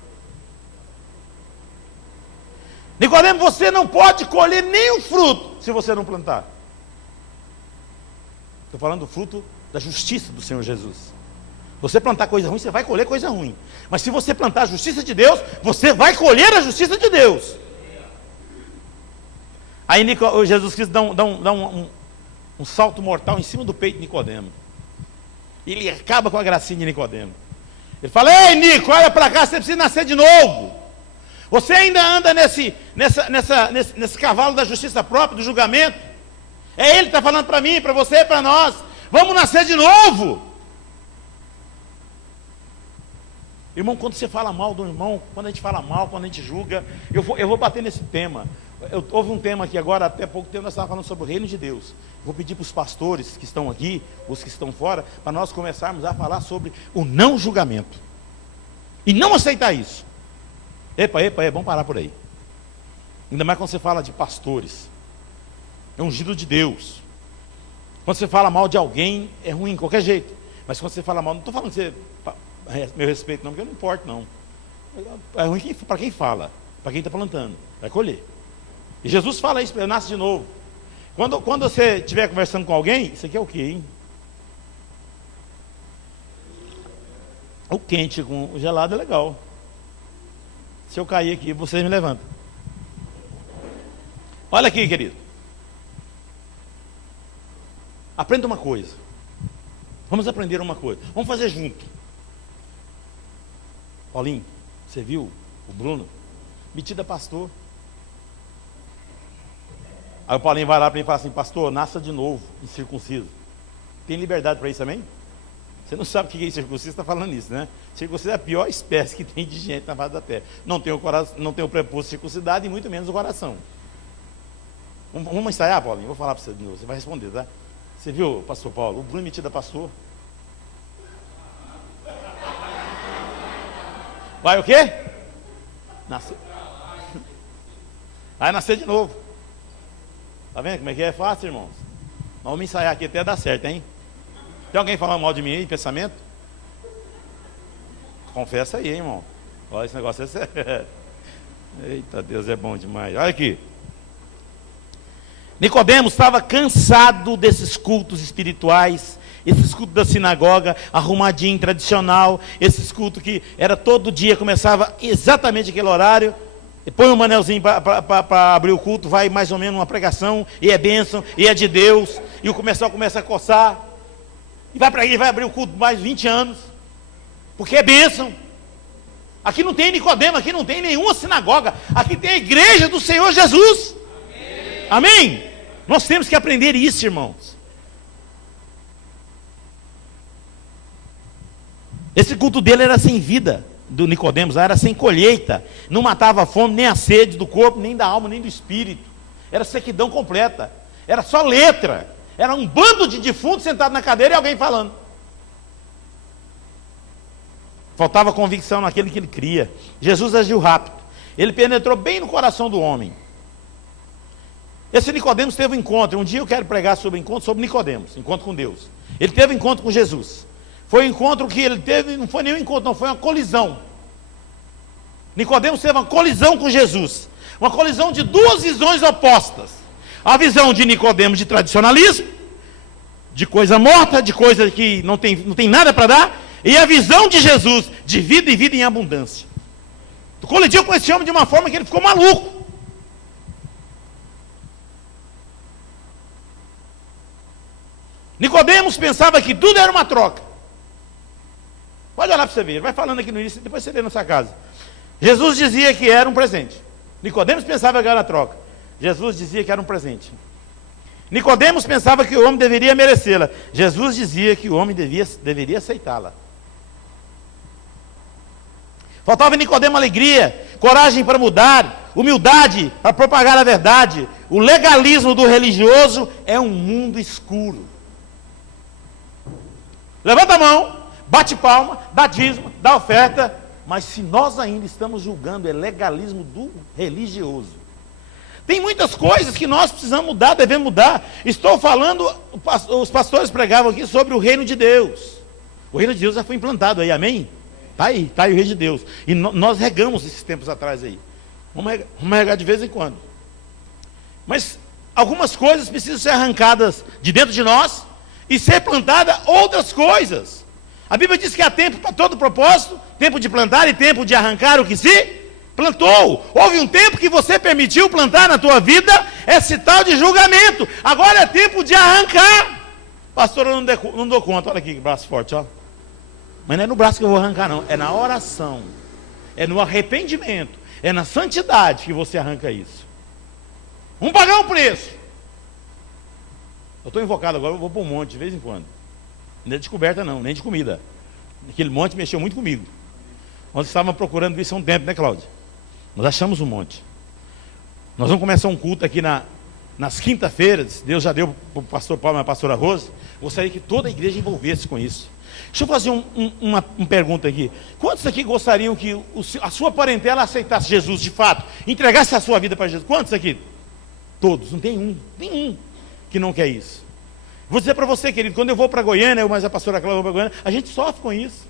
Nicodemo, você não pode colher nenhum fruto se você não plantar. Estou falando do fruto da justiça do Senhor Jesus. Você plantar coisa ruim, você vai colher coisa ruim. Mas se você plantar a justiça de Deus, você vai colher a justiça de Deus. Aí Jesus Cristo dá um salto mortal em cima do peito de Nicodemo. Ele acaba com a gracinha de Nicodemo. Ele fala, ei Nico, olha para cá, você precisa nascer de novo. Você ainda anda nesse cavalo da justiça própria, do julgamento. É ele que está falando para mim, para você e para nós. Vamos nascer de novo. Irmão, quando você fala mal do irmão, quando a gente fala mal, quando a gente julga, eu vou bater nesse tema. Houve um tema aqui agora, até pouco tempo nós estávamos falando sobre o reino de Deus. Vou pedir para os pastores que estão aqui, os que estão fora, para nós começarmos a falar sobre o não julgamento. E não aceitar isso. Epa, vamos parar por aí. Ainda mais quando você fala de pastores. É ungido de Deus. Quando você fala mal de alguém, é ruim de qualquer jeito. Mas quando você fala mal, não estou falando que você... meu respeito não, porque eu não importo não. É ruim para quem fala, para quem está plantando, vai colher. E Jesus fala isso para ele, nasce de novo. Quando você estiver conversando com alguém, isso aqui é o quê, hein? O quente com o gelado é legal. Se eu cair aqui, vocês me levantam. Olha aqui, querido. Aprenda uma coisa. Vamos aprender uma coisa. Vamos fazer junto. Paulinho, você viu o Bruno? Metido a pastor. Aí o Paulinho vai lá para mim e fala assim, pastor, nasça de novo, incircunciso. Tem liberdade para isso também? Você não sabe o que é incircunciso, está falando isso, né? Circunciso é a pior espécie que tem de gente na face da terra. Não tem o prepúcio circuncidado e muito menos o coração. Vamos ensaiar, Paulinho? Vou falar para você de novo, você vai responder, tá? Você viu, pastor Paulo, o Bruno metido a pastor. Vai o quê? Nascer. Vai nascer de novo. Tá vendo como é que é? É fácil, irmãos. Vamos ensaiar aqui até dar certo, hein? Tem alguém falando mal de mim aí, pensamento? Confessa aí, hein, irmão. Olha, esse negócio é sério. Eita, Deus é bom demais. Olha aqui. Nicodemos estava cansado desses cultos espirituais, esses cultos da sinagoga, arrumadinho, tradicional, esses cultos que era todo dia, começava exatamente aquele horário, e põe um manelzinho para abrir o culto, vai mais ou menos uma pregação, e é bênção, e é de Deus, e o pessoal começa a coçar, e vai abrir o culto mais 20 anos, porque é bênção. Aqui não tem Nicodemo, aqui não tem nenhuma sinagoga, aqui tem a igreja do Senhor Jesus. Amém? Nós temos que aprender isso, irmãos. Esse culto dele era sem vida, do Nicodemos, era sem colheita. Não matava a fome, nem a sede do corpo, nem da alma, nem do espírito. Era sequidão completa. Era só letra. Era um bando de defuntos sentados na cadeira e alguém falando. Faltava convicção naquele que ele cria. Jesus agiu rápido. Ele penetrou bem no coração do homem. Esse Nicodemos teve um encontro. Um dia eu quero pregar sobre encontro, sobre Nicodemos, encontro com Deus. Ele teve um encontro com Jesus. Foi um encontro que ele teve, não foi nenhum encontro, não, foi uma colisão. Nicodemos teve uma colisão com Jesus. Uma colisão de duas visões opostas. A visão de Nicodemos de tradicionalismo, de coisa morta, de coisa que não tem nada para dar, e a visão de Jesus de vida e vida em abundância. Colidiu com esse homem de uma forma que ele ficou maluco. Nicodemos pensava que tudo era uma troca. Pode olhar para você ver, ele vai falando aqui no início, depois você vê na sua casa. Jesus dizia que era um presente. Nicodemos pensava que era troca. Jesus dizia que era um presente. Nicodemos pensava que o homem deveria merecê-la. Jesus dizia que o homem deveria aceitá-la. Faltava em Nicodemo alegria, coragem para mudar, humildade para propagar a verdade. O legalismo do religioso é um mundo escuro. Levanta a mão, bate palma, dá dízimo, dá oferta, mas se nós ainda estamos julgando é legalismo do religioso. Tem muitas coisas que nós precisamos mudar, devemos mudar. Estou falando, os pastores pregavam aqui sobre o reino de Deus. O reino de Deus já foi implantado aí, amém? Está aí o reino de Deus. E nós regamos esses tempos atrás aí. Vamos regar de vez em quando. Mas algumas coisas precisam ser arrancadas de dentro de nós e ser plantada outras coisas. A Bíblia diz que há tempo para todo propósito, tempo de plantar e tempo de arrancar o que se plantou. Houve um tempo que você permitiu plantar na tua vida esse tal de julgamento. Agora é tempo de arrancar. Pastor, eu não dou conta. Olha aqui que braço forte, ó. Mas não é no braço que eu vou arrancar, não. É na oração. É no arrependimento. É na santidade que você arranca isso. Vamos pagar um preço. Eu estou invocado agora, eu vou para um monte de vez em quando. Não é de coberta não, nem de comida. Aquele monte mexeu muito comigo. Nós estávamos procurando isso há um tempo, né, Cláudia? Nós achamos um monte. Nós vamos começar um culto aqui nas quinta-feiras. Deus já deu para o pastor Paulo e a pastora Rosa. Gostaria que toda a igreja envolvesse com isso. Deixa eu fazer uma pergunta aqui. Quantos aqui gostariam que a sua parentela aceitasse Jesus de fato? Entregasse a sua vida para Jesus? Quantos aqui? Todos. Não tem um que não quer isso. Vou dizer para você, querido, quando eu vou para Goiânia, mas a pastora Cláudia vai para Goiânia, a gente sofre com isso.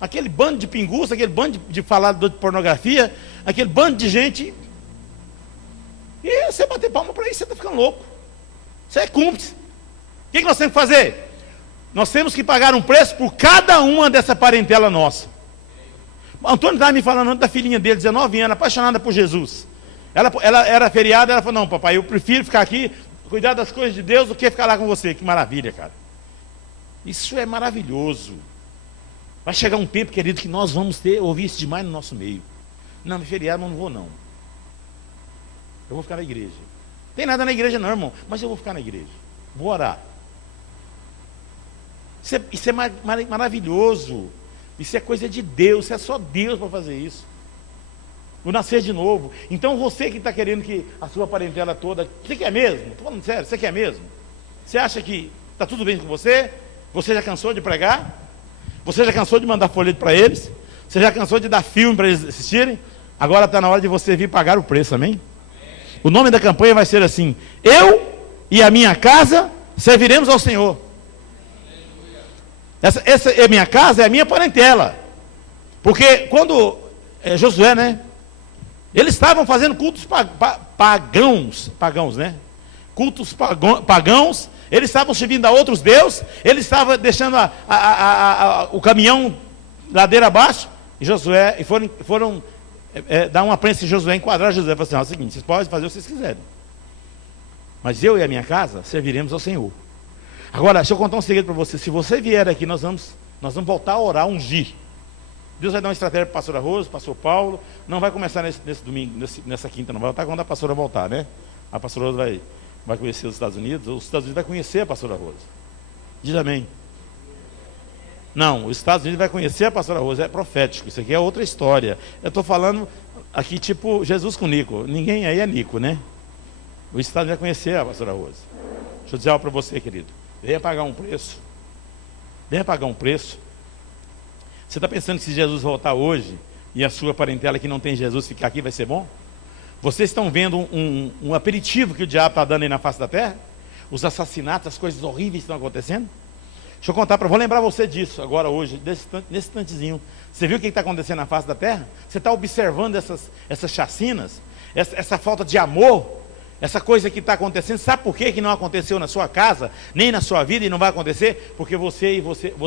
Aquele bando de pinguço, aquele bando de falador de pornografia, aquele bando de gente. E você bater palma para isso, você está ficando louco. Você é cúmplice. O que nós temos que fazer? Nós temos que pagar um preço por cada uma dessa parentela nossa. O Antônio estava me falando da filhinha dele, 19 anos, apaixonada por Jesus. Ela era feriada, ela falou, não, papai, eu prefiro ficar aqui, cuidar das coisas de Deus, do que ficar lá com você. Que maravilha, cara. Isso é maravilhoso. Vai chegar um tempo, querido, que nós vamos ouvir isso demais no nosso meio. Não, me feriado, mas não vou não. Eu vou ficar na igreja. Não tem nada na igreja não, irmão, mas eu vou ficar na igreja. Vou orar. Isso é maravilhoso. Isso é coisa de Deus. Isso é só Deus para fazer isso. O nascer de novo. Então você que está querendo que a sua parentela toda. Você quer mesmo? Estou falando sério, você quer mesmo? Você acha que está tudo bem com você? Você já cansou de pregar? Você já cansou de mandar folheto para eles? Você já cansou de dar filme para eles assistirem? Agora está na hora de você vir pagar o preço, amém? O nome da campanha vai ser assim: eu e a minha casa serviremos ao Senhor. Essa é a minha casa, é a minha parentela. Porque quando Josué, né? Eles estavam fazendo cultos pagãos, né? Cultos pagãos. Eles estavam servindo a outros deuses. Eles estavam deixando o caminhão ladeira abaixo. E Josué, foram dar uma prensa em Josué, enquadrar Josué. Falou assim: é o seguinte, vocês podem fazer o que vocês quiserem, mas eu e a minha casa serviremos ao Senhor. Agora, deixa eu contar um segredo para você. Se você vier aqui, nós vamos voltar a orar, ungir. Deus vai dar uma estratégia para o pastor Arroz, pastor Paulo. Não vai começar nesse domingo, nessa quinta, não vai voltar quando a pastora voltar, né? A pastora Arroz vai conhecer os Estados Unidos vai conhecer a pastora Arroz. Diz amém. Não, os Estados Unidos vai conhecer a pastora Rosa, é profético, isso aqui é outra história. Eu estou falando aqui tipo Jesus com Nico, ninguém aí é Nico, né? Os Estados Unidos vai conhecer a pastora Rosa. Deixa eu dizer algo para você, querido. Venha pagar um preço. Venha pagar um preço. Você está pensando que se Jesus voltar hoje e a sua parentela que não tem Jesus ficar aqui vai ser bom? Vocês estão vendo um aperitivo que o diabo está dando aí na face da terra? Os assassinatos, as coisas horríveis estão acontecendo? Deixa eu contar vou lembrar você disso agora hoje, nesse instantezinho. Você viu o que está acontecendo na face da terra? Você está observando essas chacinas, essa falta de amor, essa coisa que está acontecendo. Sabe por que não aconteceu na sua casa, nem na sua vida e não vai acontecer? Porque você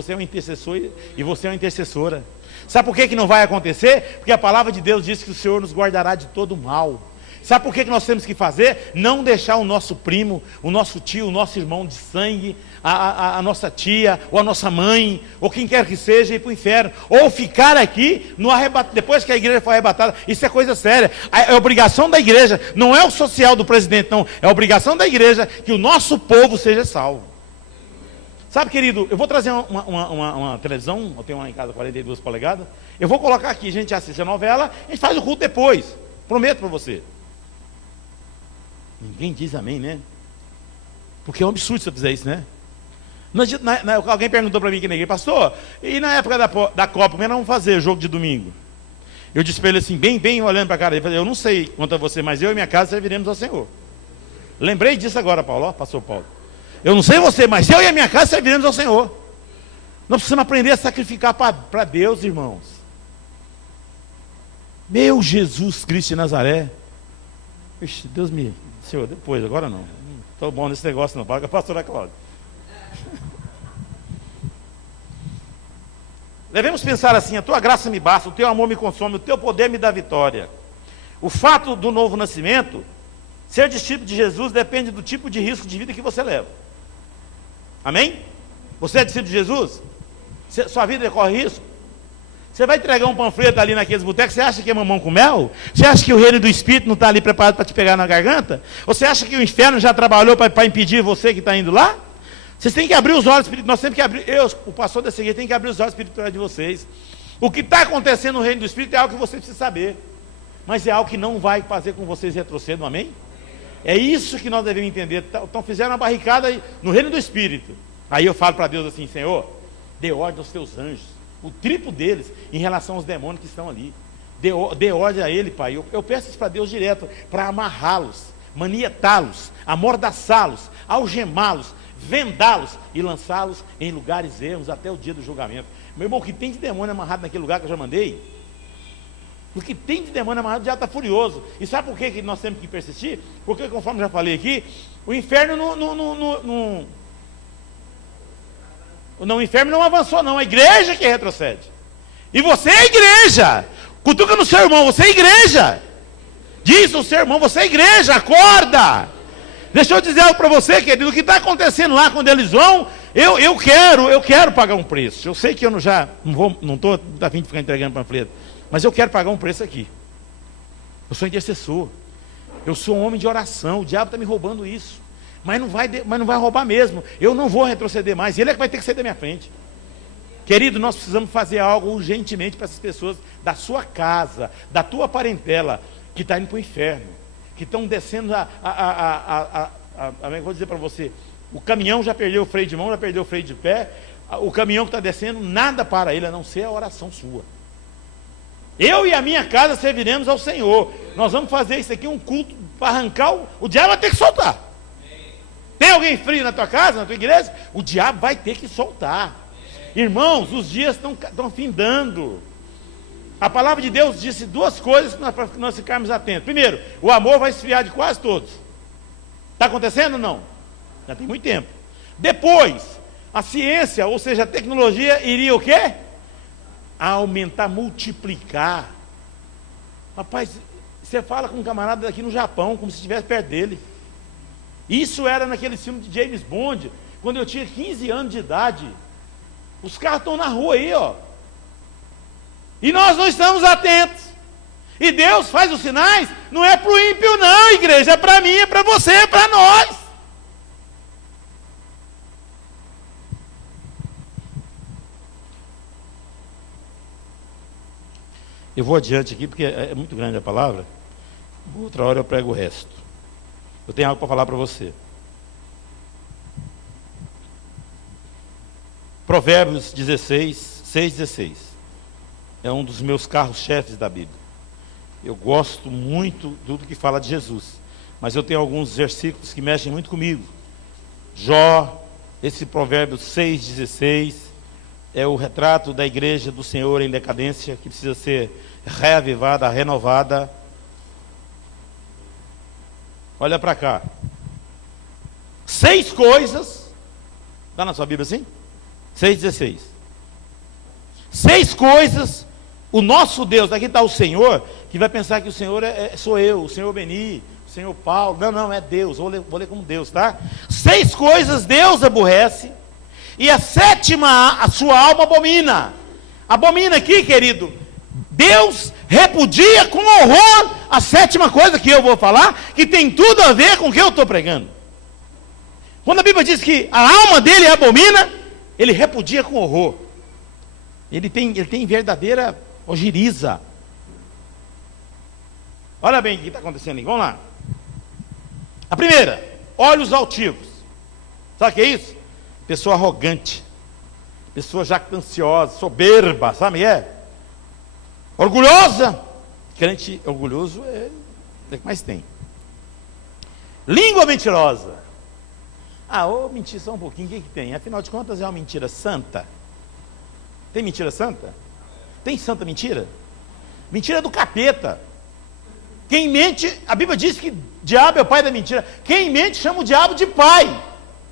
é um intercessor e você é uma intercessora. Sabe por que não vai acontecer? Porque a palavra de Deus diz que o Senhor nos guardará de todo mal. Sabe por que nós temos que fazer? Não deixar o nosso primo, o nosso tio, o nosso irmão de sangue, a nossa tia, ou a nossa mãe, ou quem quer que seja, ir para o inferno. Ou ficar aqui, depois que a igreja for arrebatada. Isso é coisa séria. É obrigação da igreja, não é o social do presidente, não. É obrigação da igreja que o nosso povo seja salvo. Sabe, querido, eu vou trazer uma televisão, eu tenho uma em casa 42 polegadas. Eu vou colocar aqui, a gente assiste a novela, a gente faz o culto depois. Prometo para você. Ninguém diz amém, né? Porque é um absurdo se eu fizer isso, né? Alguém perguntou para mim aqui na igreja, pastor, e na época da Copa, como é que nós vamos fazer o jogo de domingo? Eu disse para ele assim, bem olhando para a cara dele, eu não sei quanto a você, mas eu e minha casa serviremos ao Senhor. Lembrei disso agora, Paulo, pastor Paulo. Eu não sei você, mas eu e a minha casa serviremos ao Senhor. Nós precisamos aprender a sacrificar para Deus, irmãos. Meu Jesus Cristo de Nazaré. Ixi, Deus me... Senhor, depois, agora não. Estou bom nesse negócio não, paga a pastora Cláudia. Devemos pensar assim, a tua graça me basta, o teu amor me consome, o teu poder me dá vitória. O fato do novo nascimento, ser discípulo de Jesus, depende do tipo de risco de vida que você leva. Amém? Você é discípulo de Jesus? Sua vida corre risco? Você vai entregar um panfleto ali naqueles botecos, você acha que é mamão com mel? Você acha que o reino do Espírito não está ali preparado para te pegar na garganta? Ou você acha que o inferno já trabalhou para impedir você que está indo lá? Vocês têm que abrir os olhos espirituais, nós temos que abrir, o pastor dessa igreja tem que abrir os olhos espirituais de vocês. O que está acontecendo no reino do Espírito é algo que você precisa saber, mas é algo que não vai fazer com vocês retrocedam, amém? É isso que nós devemos entender. Então fizeram uma barricada no reino do Espírito. Aí eu falo para Deus assim, Senhor, dê ordem aos teus anjos, o triplo deles em relação aos demônios que estão ali. Dê ordem a ele, Pai. Eu peço isso para Deus direto, para amarrá-los, manietá-los, amordaçá-los, algemá-los, vendá-los e lançá-los em lugares ermos até o dia do julgamento. Meu irmão, o que tem de demônio amarrado naquele lugar que eu já mandei? O que tem de demônio amarrado já está furioso. E sabe por que nós temos que persistir? Porque, conforme já falei aqui, o inferno o inferno não avançou não, a igreja que retrocede. E você é a igreja. Cutuca no seu irmão, você é a igreja. Diz o seu irmão, você é a igreja, acorda. Deixa eu dizer algo para você, querido, o que está acontecendo lá quando eles vão, eu quero pagar um preço. Eu sei que eu não estou a fim de ficar entregando panfleto, mas eu quero pagar um preço aqui. Eu sou intercessor. Eu sou um homem de oração, o diabo está me roubando isso. Mas não vai roubar mesmo. Eu não vou retroceder mais. Ele é que vai ter que sair da minha frente. Querido, nós precisamos fazer algo urgentemente para essas pessoas da sua casa, da tua parentela, que está indo para o inferno, que estão descendo eu vou dizer para você, o caminhão já perdeu o freio de mão, já perdeu o freio de pé, o caminhão que está descendo, nada para ele, a não ser a oração sua. Eu e a minha casa serviremos ao Senhor. Nós vamos fazer isso aqui, um culto para arrancar, o diabo vai ter que soltar. Tem alguém frio na tua casa, na tua igreja? O diabo vai ter que soltar. Irmãos, os dias estão findando. A palavra de Deus disse duas coisas para nós ficarmos atentos. Primeiro, o amor vai esfriar de quase todos. Está acontecendo ou não? Já tem muito tempo. Depois, a ciência, ou seja, a tecnologia iria o quê? Aumentar, multiplicar. Rapaz, você fala com um camarada daqui no Japão, como se estivesse perto dele. Isso era naquele filme de James Bond, quando eu tinha 15 anos de idade. Os carros estão na rua aí, ó. E nós não estamos atentos. E Deus faz os sinais, não é para o ímpio não, igreja, é para mim, é para você, é para nós. Eu vou adiante aqui, porque é muito grande a palavra. Outra hora eu prego o resto. Eu tenho algo para falar para você. Provérbios 16, 6:16. É um dos meus carros-chefes da Bíblia. Eu gosto muito de tudo que fala de Jesus. Mas eu tenho alguns versículos que mexem muito comigo. Jó, esse provérbio 6,16, é o retrato da igreja do Senhor em decadência, que precisa ser reavivada, renovada. Olha para cá. 6 coisas, está na sua Bíblia assim? 6,16. 6 coisas, o nosso Deus, aqui está o Senhor, que vai pensar que o Senhor sou eu, o Senhor Beni, o Senhor Paulo. Não, é Deus, vou ler como Deus, tá? 6 coisas Deus aborrece, e a 7ª a sua alma abomina. Abomina aqui, querido, Deus repudia com horror a 7ª coisa que eu vou falar, que tem tudo a ver com o que eu estou pregando. Quando a Bíblia diz que a alma dele abomina, ele repudia com horror. Ele tem verdadeira ojeriza. Olha bem o que está acontecendo aí, vamos lá. A primeira, olhos altivos. Sabe o que é isso? Pessoa arrogante, pessoa jactanciosa, soberba, sabe o que é? Orgulhosa. Crente orgulhoso é o que mais tem. Língua mentirosa. Mentir só um pouquinho, o que tem? Afinal de contas é uma mentira santa. Tem mentira santa? Tem santa mentira? Mentira do capeta. Quem mente, a Bíblia diz que diabo é o pai da mentira. Quem mente chama o diabo de pai.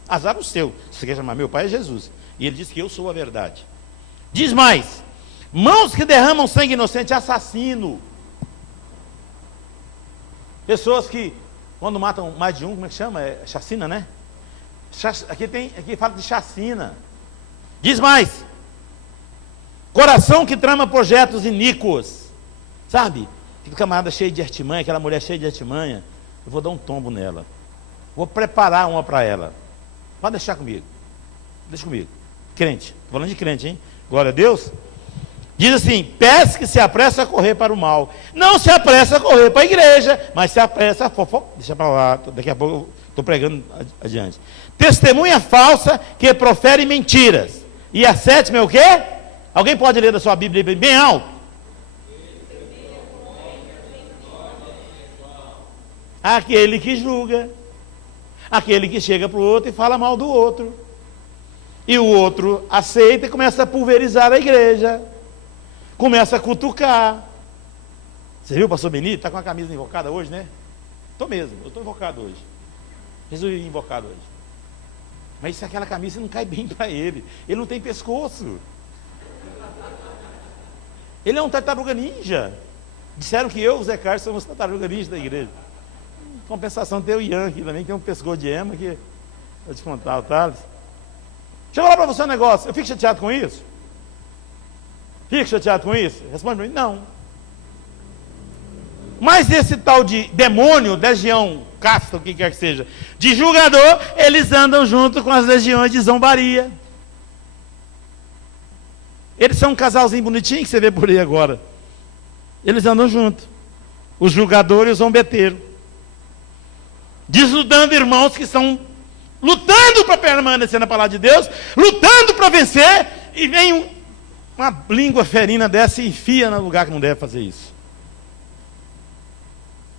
Azar o seu. Se você quer chamar meu pai é Jesus. E ele diz que eu sou a verdade. Diz mais: mãos que derramam sangue inocente, assassino. Pessoas que, quando matam mais de um, como é que chama? É chacina, né? Aqui fala de chacina. Diz mais: coração que trama projetos iníquos. Sabe? Aquele camarada cheio de artimanha, aquela mulher cheia de artimanha. Eu vou dar um tombo nela. Vou preparar uma para ela. Pode deixar comigo. Deixa comigo. Crente. Estou falando de crente, hein? Glória a Deus. Diz assim: pés que se apressa a correr para o mal. Não se apressa a correr para a igreja, mas se apressa a deixa para lá. Daqui a pouco eu estou pregando adiante. Testemunha falsa que profere mentiras. E a 7ª é o quê? Alguém pode ler da sua Bíblia bem alto? Aquele que julga. Aquele que chega para o outro e fala mal do outro. E o outro aceita e começa a pulverizar a igreja. Começa a cutucar. Você viu o pastor Benito? Está com a camisa invocada hoje, né? Estou mesmo, eu estou invocado hoje. Resolvi ir invocado hoje. Mas se aquela camisa não cai bem para ele. Ele não tem pescoço. Ele é um tartaruga ninja. Disseram que eu e o Zé Carlos somos tartaruga ninja da igreja. Compensação, tem o Ian aqui também, que tem um pescoço de ema, que vou te contar, o Thales. Deixa eu falar para você um negócio. Eu fico chateado com isso? Fico chateado com isso? Responde para mim: não. Mas esse tal de demônio, legião, casta, o que quer que seja, de julgador, eles andam junto com as legiões de zombaria. Eles são um casalzinho bonitinho que você vê por aí agora. Eles andam junto. Os julgadores e os zombeteiros. Desludando irmãos que estão lutando para permanecer na palavra de Deus, lutando para vencer, e vem uma língua ferina dessa e enfia no lugar que não deve fazer isso.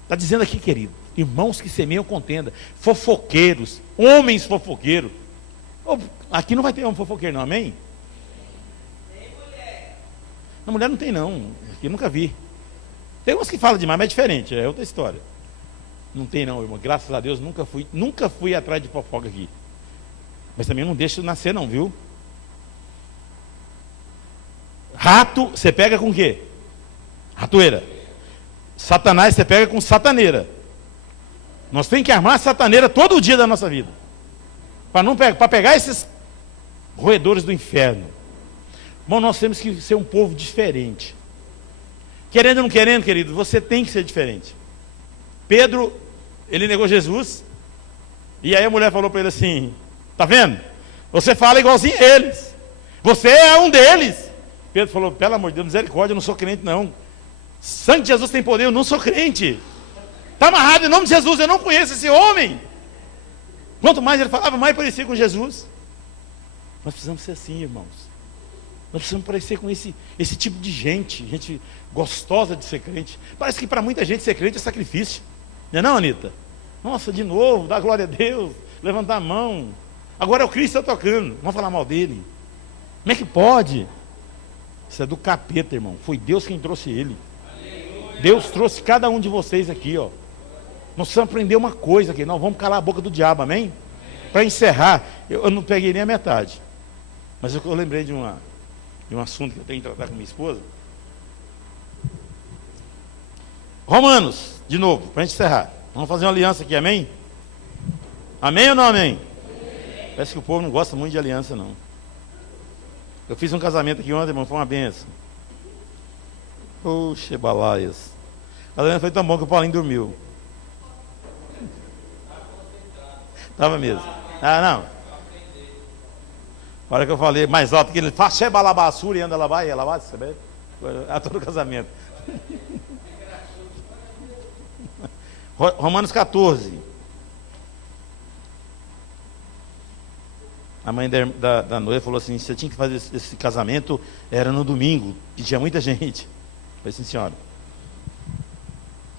Está dizendo aqui, querido, irmãos que semeiam contenda, fofoqueiros, homens fofoqueiros. Aqui não vai ter homem fofoqueiro, não, amém? Tem mulher. Não, mulher não tem, não. Aqui nunca vi. Tem umas que falam demais, mas é diferente, é outra história. Não tem não, irmão. Graças a Deus nunca fui atrás de fofoca aqui. Mas também não deixa nascer não, viu? Rato, você pega com o quê? Ratoeira. Satanás, você pega com sataneira. Nós temos que armar a sataneira todo dia da nossa vida. Para pegar esses roedores do inferno. Bom, nós temos que ser um povo diferente. Querendo ou não querendo, querido, você tem que ser diferente. Pedro, ele negou Jesus, e aí a mulher falou para ele assim: tá vendo? Você fala igualzinho a eles, você é um deles. Pedro falou: pelo amor de Deus, misericórdia, eu não sou crente não. Sangue de Jesus tem poder, eu não sou crente. Está amarrado em nome de Jesus, eu não conheço esse homem. Quanto mais ele falava, mais parecia com Jesus. Nós precisamos ser assim, irmãos. Nós precisamos parecer com esse tipo de gente gostosa de ser crente. Parece que para muita gente ser crente é sacrifício. Não é não, Anitta? Nossa, de novo, dá glória a Deus, levantar a mão. Agora é o Cristo que está tocando, vamos falar mal dele. Como é que pode? Isso é do capeta, irmão. Foi Deus quem trouxe ele. Deus trouxe cada um de vocês aqui, ó. Nós precisamos aprender uma coisa aqui. Nós vamos calar a boca do diabo, amém? Para encerrar, eu não peguei nem a metade. Mas eu lembrei de um assunto que eu tenho que tratar com minha esposa. Romanos, de novo, para a gente encerrar. Vamos fazer uma aliança aqui, amém? Amém ou não amém? Parece que o povo não gosta muito de aliança, não. Eu fiz um casamento aqui ontem, irmão, foi uma benção. Poxa, balaias. O casamento foi tão bom que o Paulinho dormiu. Estava mesmo. Ah, não. A hora que eu falei mais alto que ele faz, cheba alabassura e anda lá vai, sabe? A todo casamento. Romanos 14. A mãe da noiva falou assim: você tinha que fazer esse casamento, era no domingo, que tinha muita gente. Eu falei assim, senhora.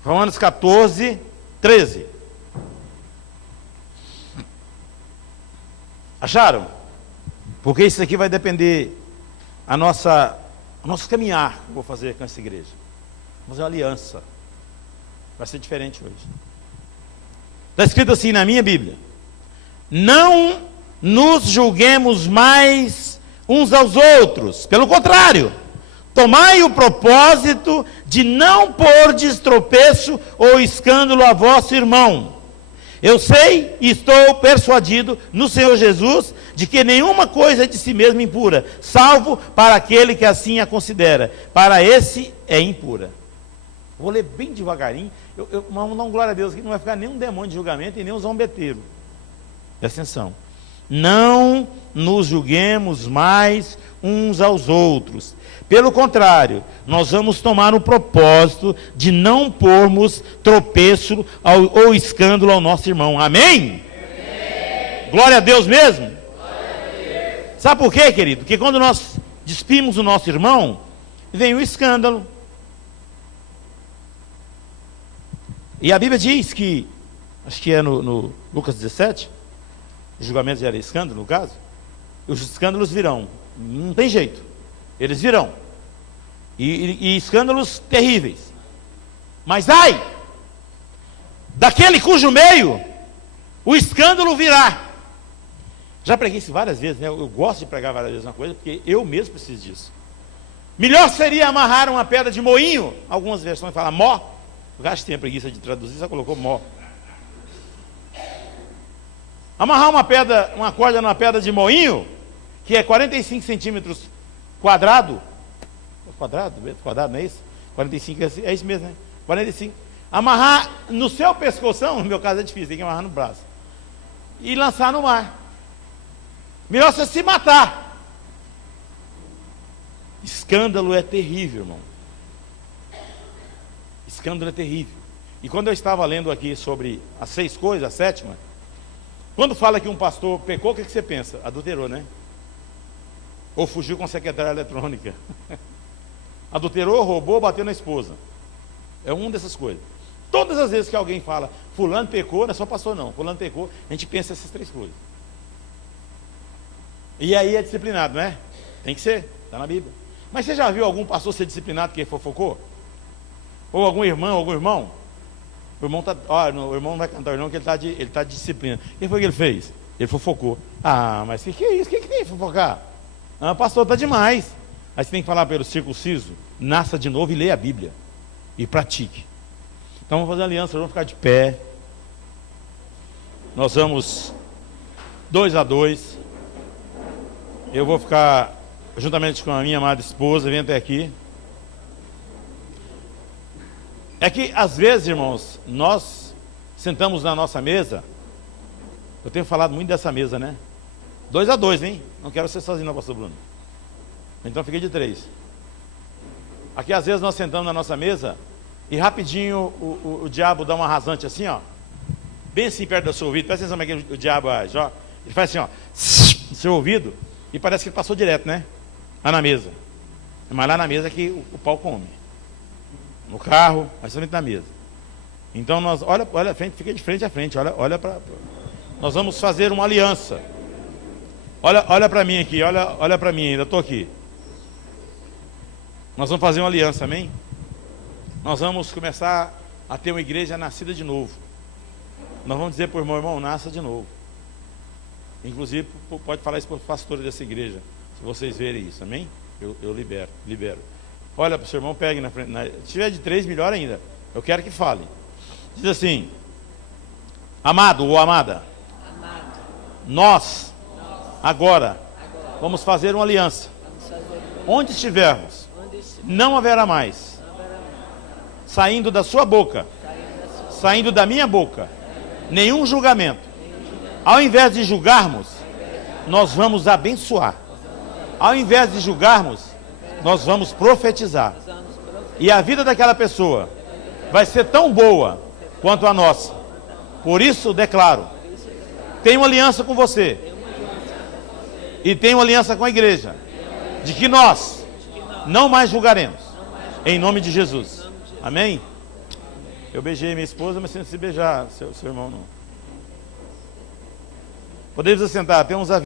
Romanos 14, 13. Acharam? Porque isso aqui vai depender o nosso caminhar que eu vou fazer com essa igreja. Vamos fazer uma aliança. Vai ser diferente hoje. Está escrito assim na minha Bíblia: não nos julguemos mais uns aos outros. Pelo contrário, tomai o propósito de não pôr de tropeço ou escândalo a vosso irmão. Eu sei e estou persuadido no Senhor Jesus de que nenhuma coisa é de si mesma impura, salvo para aquele que assim a considera. Para esse é impura. Vou ler bem devagarinho. Vamos dar um glória a Deus aqui, não vai ficar nenhum demônio de julgamento e nem um zombeteiro. Presta atenção. Não nos julguemos mais uns aos outros. Pelo contrário, nós vamos tomar o propósito de não pormos tropeço ou escândalo ao nosso irmão. Amém? Amém. Glória a Deus mesmo? Glória a Deus. Sabe por quê, querido? Porque quando nós despimos o nosso irmão, vem o escândalo. E a Bíblia diz que, acho que é no Lucas 17, o julgamento já era escândalo, no caso, os escândalos virão. Não tem jeito. Eles virão. E escândalos terríveis. Mas ai, daquele cujo meio o escândalo virá. Já preguei isso várias vezes, né? Eu gosto de pregar várias vezes uma coisa, porque eu mesmo preciso disso. Melhor seria amarrar uma pedra de moinho. Algumas versões falam mó. O gasto tem a preguiça de traduzir, só colocou mó. Amarrar uma corda numa pedra de moinho, que é 45 centímetros quadrado, não é isso? 45 é isso mesmo, né? 45. Amarrar no seu pescoção, no meu caso é difícil, tem que amarrar no braço. E lançar no mar. Melhor você se matar. Escândalo é terrível, irmão. Escândalo é terrível. E quando eu estava lendo aqui sobre as 6 coisas, a 7ª, quando fala que um pastor pecou, o que você pensa? Adulterou, né? Ou fugiu com a secretária eletrônica. Adulterou, roubou, bateu na esposa. É uma dessas coisas. Todas as vezes que alguém fala, fulano pecou, não é só pastor não, fulano pecou, a gente pensa essas 3 coisas. E aí é disciplinado, não é? Tem que ser, está na Bíblia. Mas você já viu algum pastor ser disciplinado porque fofocou? Ou algum irmão, algum irmão? O irmão o irmão não vai cantar, não, que ele está de disciplina. O que foi que ele fez? Ele fofocou. Ah, mas o que é isso? O que tem que fofocar? Ah, pastor, está demais. Aí você tem que falar pelo circunciso, nasça de novo e leia a Bíblia. E pratique. Então vamos fazer aliança, vamos ficar de pé. Nós vamos 2 a 2. Eu vou ficar juntamente com a minha amada esposa, vem até aqui. É que às vezes, irmãos, nós sentamos na nossa mesa. Eu tenho falado muito dessa mesa, né? 2 a 2, hein? Não quero ser sozinho não, pastor Bruno. Então fiquei de 3. Aqui às vezes nós sentamos na nossa mesa e rapidinho o diabo dá uma rasante assim, ó. Bem assim perto do seu ouvido. Presta atenção como é que o diabo age, ó. Ele faz assim, ó, no seu ouvido, e parece que ele passou direto, né? Lá na mesa. Mas lá na mesa é que o pau come. No carro, mas somente na mesa. Então nós, olha a frente, fica de frente a frente, olha para. Nós vamos fazer uma aliança. Olha para mim aqui, olha para mim, ainda estou aqui. Nós vamos fazer uma aliança, amém? Nós vamos começar a ter uma igreja nascida de novo. Nós vamos dizer para o irmão, nasça de novo. Inclusive, pode falar isso para os pastores dessa igreja, se vocês verem isso, amém? Eu libero. Olha para o seu irmão, pegue na frente. Se tiver de 3, melhor ainda. Eu quero que fale. Diz assim: amado ou amada, nós agora vamos fazer uma aliança. Onde estivermos, não haverá mais, saindo da sua boca, saindo da minha boca, nenhum julgamento. Ao invés de julgarmos, nós vamos abençoar. Ao invés de julgarmos, nós vamos profetizar. E a vida daquela pessoa vai ser tão boa quanto a nossa. Por isso declaro: tenho uma aliança com você e tenho uma aliança com a igreja, de que nós não mais julgaremos, em nome de Jesus. Amém? Eu beijei minha esposa, mas sem se beijar seu irmão não. Podemos assentar, temos a